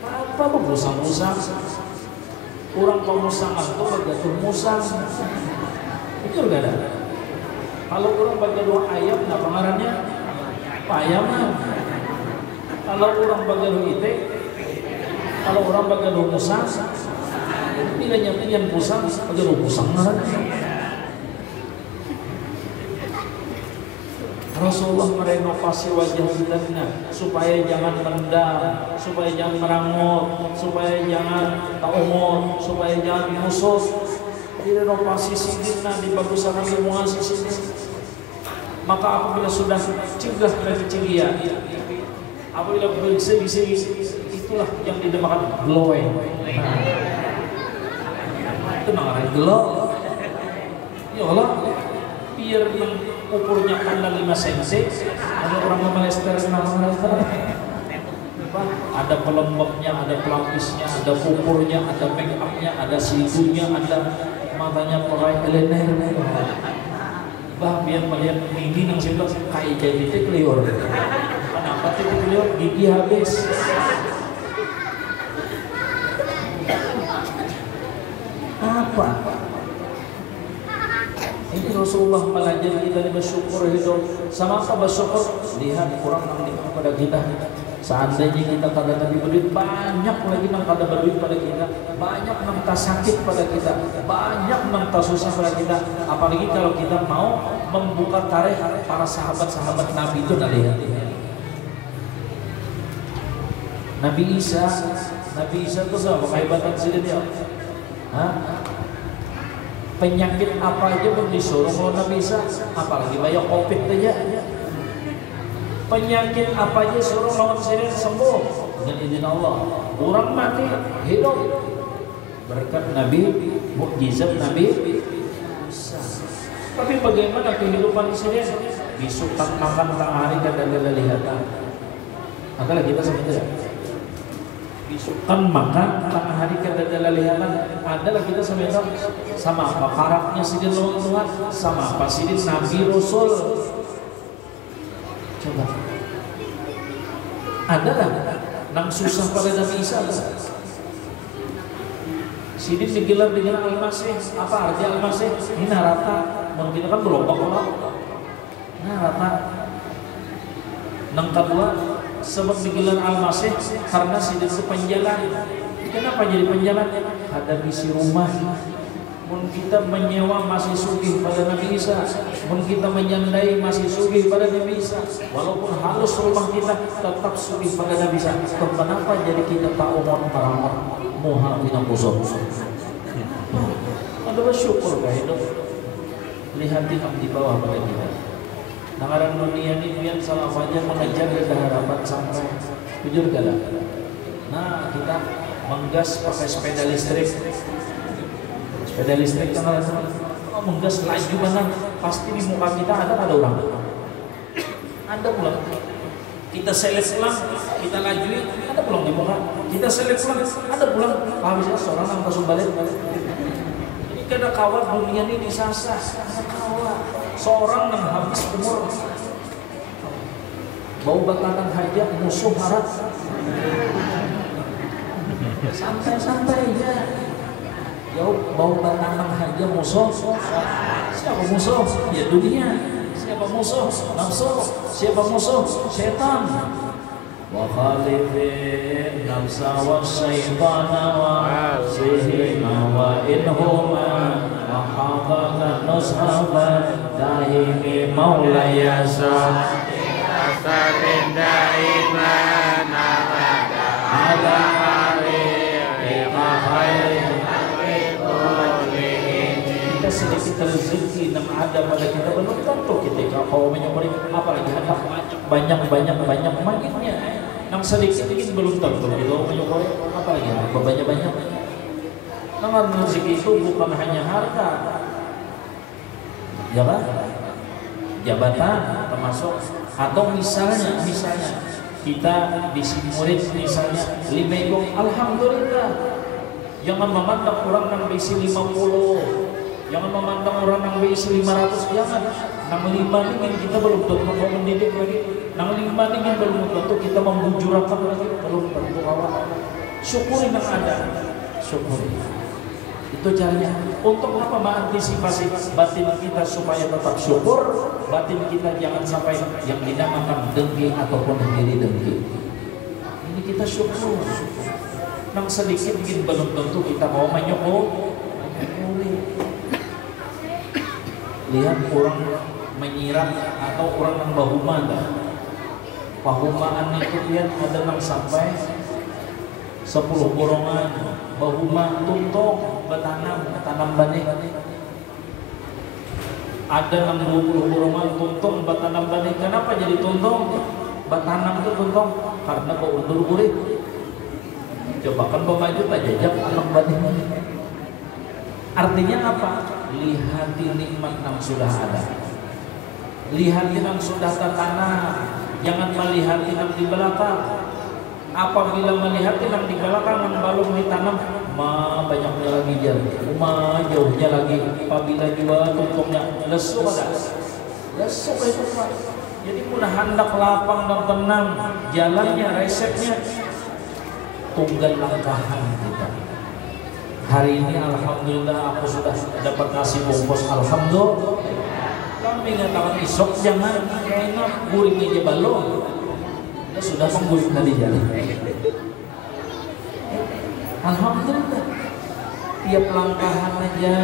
Apa usang-usang? Kurang pemusangan tuh berjatuh musang. Itu enggak ada. Kalau kurang bagi dua ayam, nggak pengarannya? Ayamnya. Kalau kurang bagi dua itik, kalau orang bagi dua musang, bilanya pilihan musang, bagi dua musang Rasulullah merenovasi wajah kita supaya jangan mendam, supaya jangan merangut, supaya jangan ta'umur, supaya jangan musuh. Direnovasi sidina, dibaguskan semua sisi. Maka apabila sudah cegah dari cegia, apabila bersegi-segi, itulah yang dinamakan glowing. Itu namanya glow. Ya Allah, biar ukurnya kandang 5 cm, ada orang memelester ada pelembabnya, ada pelapisnya, ada ukurnya, ada make upnya, ada sikunya, ada matanya perai eyeliner. Bah biar melihat ini yang sebelah kayak jadi keliur. Kenapa itu keliur? Gigi habis. Apa? Ini Rasulullah mengajar kita bersyukur hidup. Sama apa bersyukur? Lihat orang yang kepada kita. Seandainya kita kada tadi berduit, banyak lagi yang kada berduit pada kita, banyak yang tak sakit pada kita, banyak yang tak susah pada kita. Apalagi kalau kita mau membuka tarikh para sahabat-sahabat Nabi itu lihat. Nabi Isa itu apa kehebatan sih dia? Penyakit apa aja pun disuruh kalau Nabi Isa, apalagi banyak COVID aja. Penyakit apa aja suruh lawan sirin sembuh dengan izin Allah. Orang mati hidup berkat Nabi, mukjizat Nabi Isa. Tapi bagaimana kehidupan sirin? Bisukan makan tang hari dan lelihatan. Adalah kita seperti itu. Bisukan makan tang hari dan lelihatan. Adalah kita seperti itu. Sama apa karaknya sirin lawan Tuhan? Sama apa sirin Nabi Rasul? Coba adalah nang susah pada Nabi Isa. Sidin digelar dengan Al-Masih. Apa arti Al-Masih? Ini narata. Mungkin kan berlomba kalau narata. Nang kedua sebab digelar Al-Masih karena Sidin itu penjalan. Kenapa jadi penjalan? Ada misi rumah. Mun kita menyewa masih sugih pada Nabi Isa, mun kita menyandai masih sugih pada Nabi Isa, walaupun halus rumah kita tetap sugih pada Nabi Isa. Kenapa jadi kita tak umur paramat muha binang kusur? Ada bersyukur gak hidup? lihat yang di bawah pada kita. Nangaran dunia ini pian salah saja mengejar dari harapan sampai jujur gak. Nah kita menggas pakai sepeda listrik. Sepeda listrik kan kalau menggas laju mana pasti di muka kita ada orang. Ada pulang. Kita seleb pulang, kita lajui, ada pulang di muka. Kita seleb pulang, ada pulang. Habisnya seorang nang pasung balik. Ini kada kawat dunia ini disasar. Ada kawat. Seorang yang habis umur bau batakan hajat musuh harat. Santai-santai aja. Jauh bau batakan hajat musuh. Siapa musuh? Ya dunia. Siapa musuh? Nafsu. Siapa musuh? Setan. Wa khalifin nafsa wa syaitana wa sihima wa inhuma wa hafadha nushaban dahimi maulaya Asarin daiman abada ala kita sedikit rezeki yang ada pada kita belum tentu ketika kau menyumberi apalagi ada banyak magitnya yang sedikit belum tentu itu menyumberi apalagi ada banyak nomor rezeki itu bukan hanya harta ya kan jabatan termasuk atau misalnya kita di murid misalnya 5 ekor alhamdulillah. Jangan memandang orang yang berisi 50, jangan memandang orang yang berisi 500, jangan. Nang 5 ini kita belum tentu mau mendidik lagi. Nang 5 ini belum tentu kita membujurakan lagi, belum tentu awal. Syukuri yang ada, syukuri. Itu caranya. Untuk apa mengantisipasi batin kita supaya tetap syukur, batin kita jangan sampai yang dinamakan dengki ataupun diri dengki. Ini kita syukur. Nang sedikit mungkin belum tentu kita mau menyukuri. Lihat orang menyiram atau orang yang bahuman. Bahumaan itu dia ada yang sampai 10 borongan. Bahuma tuntung bertanam banik. Ada 60 borongan tuntung bertanam banik. Kenapa jadi tuntung? Bertanam itu tuntung karena keundur kulit. Coba kan pemaju tak jajak anak banik. Artinya apa? Lihati nikmat yang sudah ada. Lihati yang sudah tertanam. Jangan melihat yang di belakang. Apabila melihat yang di belakang yang belum ditanam, banyaknya lagi jauhnya lagi. Apabila juga tuntungnya lesu ada, lesu itu Pak. Jadi mudah hendak lapang dan tenang, jalannya, resepnya tunggal langkahan kita. Hari ini alhamdulillah aku sudah dapat nasi bungkus alhamdulillah. Kami ngatakan isok jangan kayaknya guring aja balon. Dia sudah mengguling dari jalan. Alhamdulillah. Tiap langkahan aja.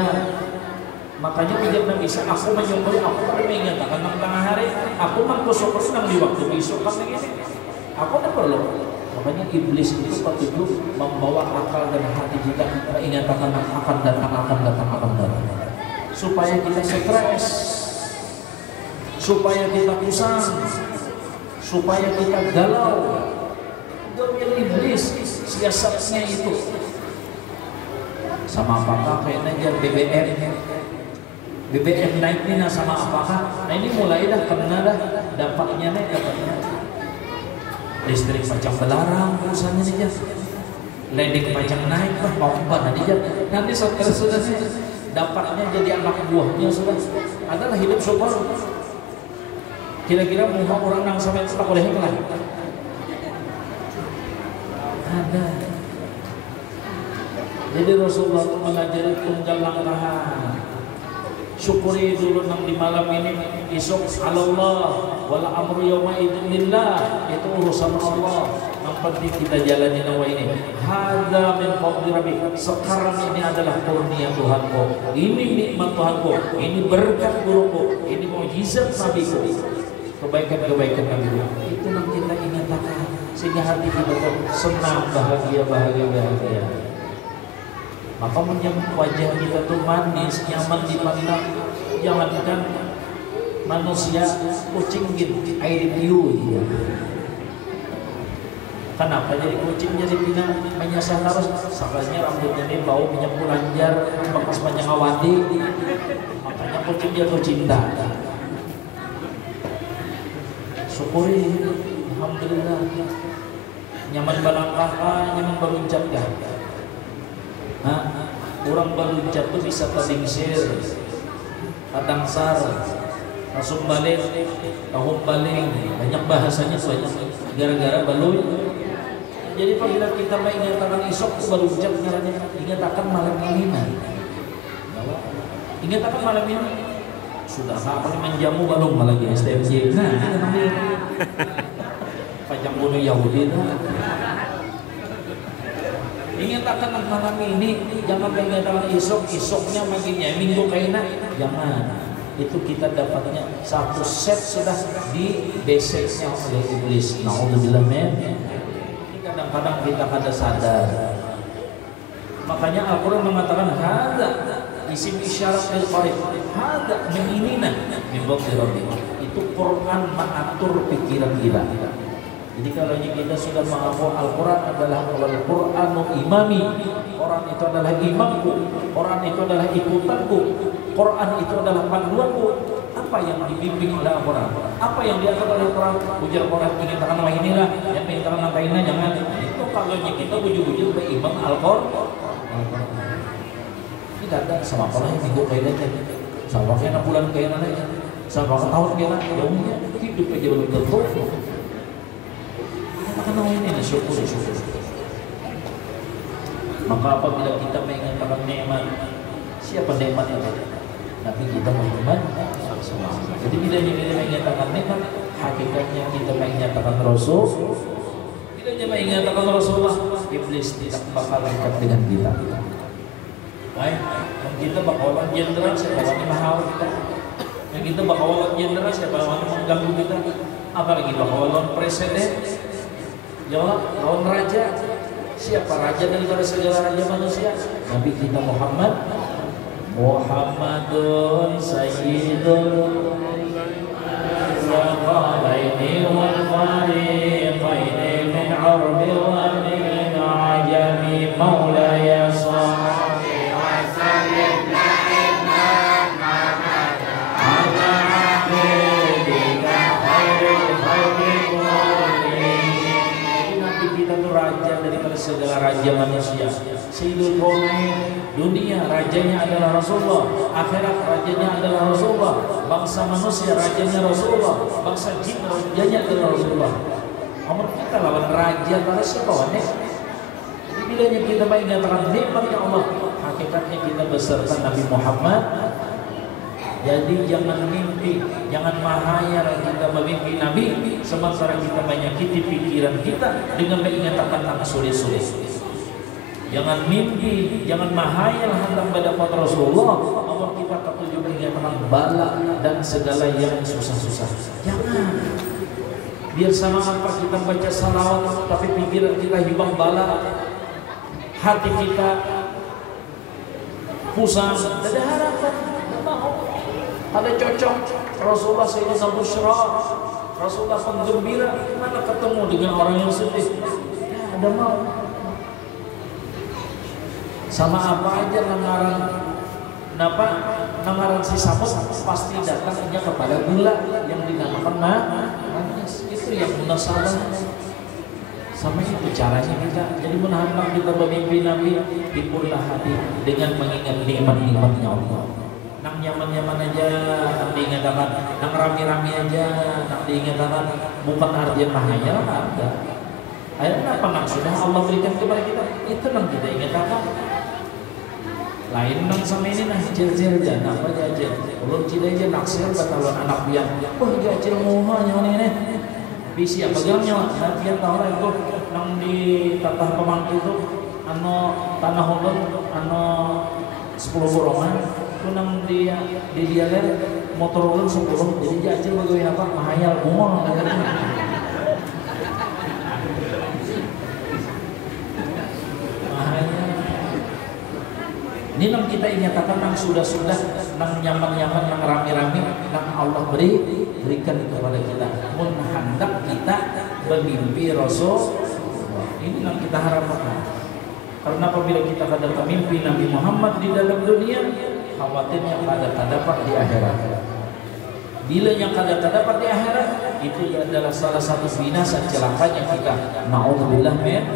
Makanya bijak bisa aku menyumberi aku mengatakan tengah hari aku mengkosok senang di waktu besok kan ini. Aku tak perlu. Makanya iblis itu petunjuk membawa akal dan hati kita mengatakan akan datang. Supaya kita stres, supaya kita pusing, supaya kita galau. Dominan iblis siasatnya itu. Sama apakah kayaknya BBM naik ini sama apakah? Nah ini mulai dah kena dah dapatnya listrik macam belarang urusannya nih jas, ledek macam naik mau apa nanti jas, nanti sudah dapatnya jadi anak buahnya sudah adalah hidup syukur. Kira-kira mau orang nang sampai tak boleh lah ada. Jadi Rasulullah mengajari tunggal langkahan. Syukuri dulu nang di malam ini, esok Allah wala amru yauma idzin lillah, itu urusan Allah. Yang penting kita jalani nawa ini. Hadza min fadli rabbik. Sekarang ini adalah kurnia Tuhanku. Ini nikmat Tuhanku. Ini berkat guruku. Ini mukjizat nabiku. Kebaikan-kebaikan nabi. Itu yang kita ingatkan sehingga hati kita senang, bahagia. Maka menyambut wajah kita tuh manis, nyaman dipandang. jangankan manusia, kucing gitu, air piu gitu. Kenapa jadi kucing jadi pina menyasar terus? Sakalnya rambutnya ini bau minyak bulanjar, bekas banyak awati. Makanya kucing jatuh cinta. Syukuri, alhamdulillah. Nyaman balangkah, nyaman baluncap kah? Hah? Orang baluncap tuh bisa terdingsir, kadangsar, langsung balik, tahun baling, banyak bahasanya banyak gara-gara baluy. Jadi apabila kita mengatakan isok baluncap ngarannya, ingatakan malam ini nah. Ingatakan malam ini sudah apa menjamu balung lagi STMJ. Nah, ini namanya pajak bunuh Yahudi itu. Ingatakan malam ini, jangan mengatakan isoknya makinnya minggu kaina, jangan. Itu kita dapatnya satu set sudah di BC-nya oleh iblis. Nauzubillah min. Kadang-kadang kita kada sadar. Makanya Al-Quran mengatakan hada isim isyarat lil qarib. Hada menginina min rabbi. Itu Quran mengatur pikiran kita. Jadi kalau kita sudah mengaku Al-Quran adalah Al-Quranu imami, Quran itu adalah imamku, Quran itu adalah ikutanku, Quran itu adalah panduanku. Apa yang dibimbing oleh Al-Quran? Apa yang diatur oleh Al-Quran? Ujar Quran ingin takkan nama inilah, yang ingin takkan nama inilah jangan. Itu kalau kita bujuk-bujuk ke imam Al-Quran. Tidak ada sama apa yang minggu kaitannya, sama kena bulan kaitannya, sama tahun kaitan, jauhnya hidup aja belum tentu. Maka nama ini syukur. Maka apabila kita mengatakan nikmat, siapa nikmat itu? Nabi kita Muhammad. Jadi bila kita mengatakan nikmat, hakikatnya kita mengatakan Rasul. Bila kita mengatakan Rasulullah, iblis tidak bakal dekat dengan kita. Baik, kita bakalan jenderal, siapa yang mahal kita? Yang kita bakalan jenderal, siapa yang mengganggu kita? Apalagi bakalan presiden, jawab, lawan raja. Siapa raja daripada segala raja manusia? Nabi kita Muhammad. Muhammadun Sayyidul Saqalaini wal Fariqaini min Arbi wa min Ajami Maulaya Salli wa Sallim Da'imman Abada Ala Abidika Khairul Khalqi Kullihim. Nabi kita itu raja daripada segala raja manusia. Sayyidul Kaunain, dunia rajanya adalah Rasulullah, akhirat rajanya adalah Rasulullah, bangsa manusia rajanya Rasulullah, bangsa jin rajanya adalah Rasulullah. Nomor kita lawan raja pada siapa wadah? Jadi bilanya kita mengatakan nikmatnya Allah, hakikatnya kita beserta Nabi Muhammad. Jadi jangan mimpi, jangan mahayal kita memimpi Nabi, sementara kita menyakiti pikiran kita dengan mengatakan nama sulit-sulit. Jangan mimpi, jangan mahayal hendak mendapat Rasulullah, Allah kita ketujuh mengatakan bala dan segala yang susah-susah. Jangan. Biar sama apa kita baca salawat, tapi pikiran kita hibang bala, hati kita pusing, tidak ada harapan, tidak mau. Ada cocok Rasulullah Sayyidina Bushra, Rasulullah penggembira, mana ketemu dengan orang yang sedih? Ya, ada mau. Sama apa aja nangaran si samud pasti datangnya kepada gula yang dinamakan manis. Itu yang munasabah. Sama itu caranya kita. Jadi menahan kita bermimpi Nabi, himpunlah hati dengan mengingat nikmat-nikmatnya Allah. Nang nyaman-nyaman aja, nang diingatkan, nang rami-rami aja, nang diingatkan, bukan artian mahayal ada. Akhirnya apa maksudnya Allah berikan kepada kita? Itu nang kita ingatkan. Lain nang sama ini nah jil-jil aja, apa aja. Ulun cile aja naksir batalon anak biang. Oh jil muha nyawa ini. Bisi apa gelamnya? Nanti tahu lah itu nang di tatah pemangku itu, tanah ulun, 10 borongan. Itu nang di dialer motor ulun 10. Jadi jil bagaimana apa? Mahayal muha. Ini Ini nang kita ingatakan nang sudah-sudah, nang nyaman-nyaman, nang rame-rame, nang Allah berikan kepada kita. Mun hendak kita bermimpi Rasul, ini nang kita harapkan. Karena apabila kita kada mimpi Nabi Muhammad di dalam dunia, khawatirnya kada dapat di akhirat. Bila yang kada dapat di akhirat, itu adalah salah satu binasa celakanya kita. Nauzubillah min.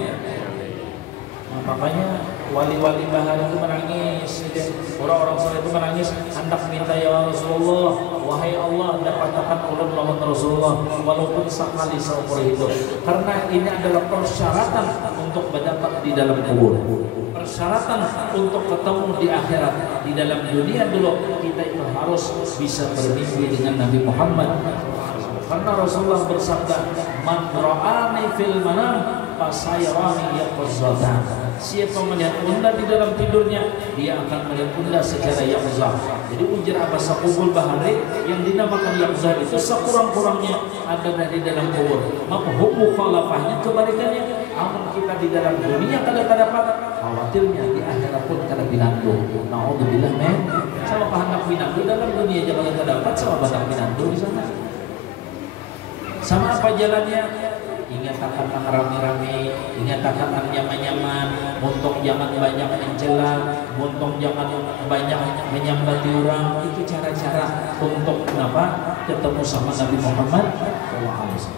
Makanya wali-wali bahar itu menangis, orang-orang soleh itu menangis, hendak minta ya Rasulullah, wahai Allah, dapatkan ulun lawan Rasulullah walaupun sekali seumur hidup. Karena ini adalah persyaratan untuk mendapat di dalam kubur, persyaratan untuk ketemu di akhirat. Di dalam dunia dulu kita itu harus bisa bermimpi dengan Nabi Muhammad. Karena Rasulullah bersabda, man ra'ani fil manam fasayrani yaqzatan. Siapa melihat bunda di dalam tidurnya, dia akan melihat bunda secara yaqzah. Jadi ujar apa sakubul bahari yang dinamakan yaqzah itu sekurang-kurangnya ada dari dalam kubur. Maka hukum mukhalafahnya kebalikannya. Amun kita di dalam dunia kada dapat, khawatirnya di akhirat pun kada binandu. Nauzubillah min. Sama hendak binandu dalam dunia jangan kada dapat, sama hendak binandu di sana. Sama apa jalannya? Ingatakan yang rame-rame, ingatakan yang nyaman-nyaman, untuk jangan banyak mencela, untuk jangan banyak menyambati orang. Itu cara-cara untuk kenapa ketemu sama Nabi Muhammad SAW.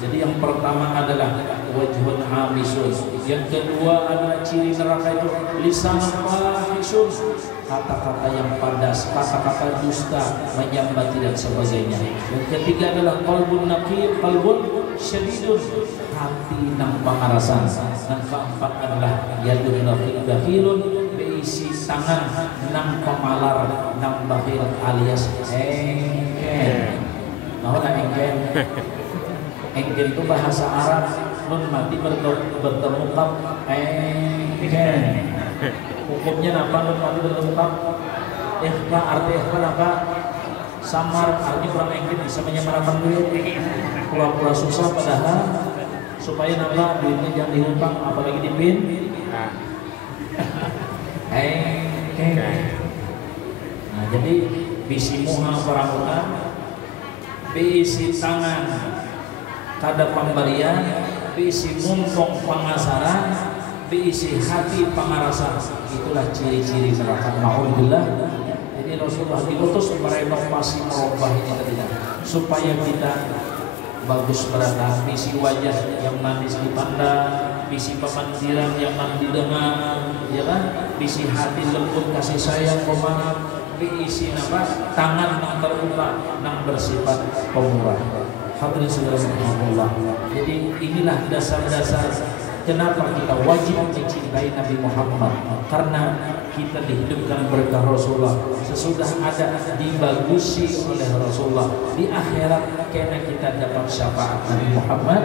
Jadi yang pertama adalah wajhun hamisun, yang kedua adalah ciri neraka itu lisanun fahisun, kata-kata yang padas, kata-kata dusta, menyambati dan sebagainya. Yang ketiga adalah qalbun naqir, qalbun syadidun, hati nang pangarasan. Yang keempat adalah yadun bakhilun, berisi tangan nang pemalar, nang bakhil alias engken. Nah, engken. Engken itu bahasa Arab, nun mati bertemu kap engken. Hukumnya apa nun mati bertemu kap? Ikhfa, arti ikhfa apa? Samar, artinya kurang engken, bisa menyamarakan duit. Pura-pura susah padahal supaya nama duitnya jangan dinumpang, apalagi dipin. Nah, jadi bisi muha perambutan, bisi tangan kada pemberian, bisi mumpung pengasaran, bisi hati pengarasan. Itulah ciri-ciri neraka. Alhamdulillah. Jadi Rasulullah diutus merenovasi, merubah ini tadinya supaya kita bagus berada, visi wajah yang manis dipandang, visi pemandiran yang manis didengar, ya kan? Visi hati lembut kasih sayang pemaaf, visi apa? Tangan yang terbuka, yang bersifat pemurah. Hadirin saudara, jadi inilah dasar-dasar kenapa kita wajib mencintai Nabi Muhammad, karena kita dihidupkan berkah Rasulullah. Sesudah ada dibagusi oleh Rasulullah di akhirat, karena kita dapat syafaat Nabi Muhammad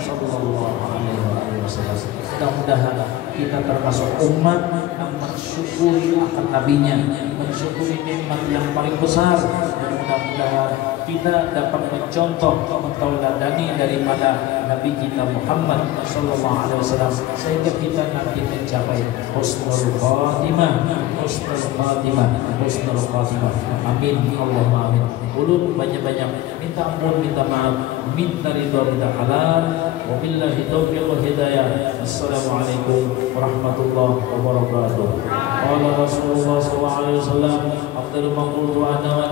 sallallahu alaihi wasallam. Mudah-mudahan kita termasuk umat yang mensyukuri akan nabinya, mensyukuri nikmat yang paling besar, dan mudah-mudahan kita dapat mencontoh mentauladani daripada Nabi kita Muhammad sallallahu alaihi wasallam, sehingga kita nanti mencapai husnul khatimah, husnul khatimah, husnul khatimah. Amin, Allahumma amin. Ulun banyak-banyak minta ampun, minta maaf, minta ridha, minta halal. Wabillahi taufiq wal hidayah. Assalamualaikum warahmatullahi wabarakatuh. Qala Rasulullah sallallahu alaihi wasallam, afdalu ma qultu ana wa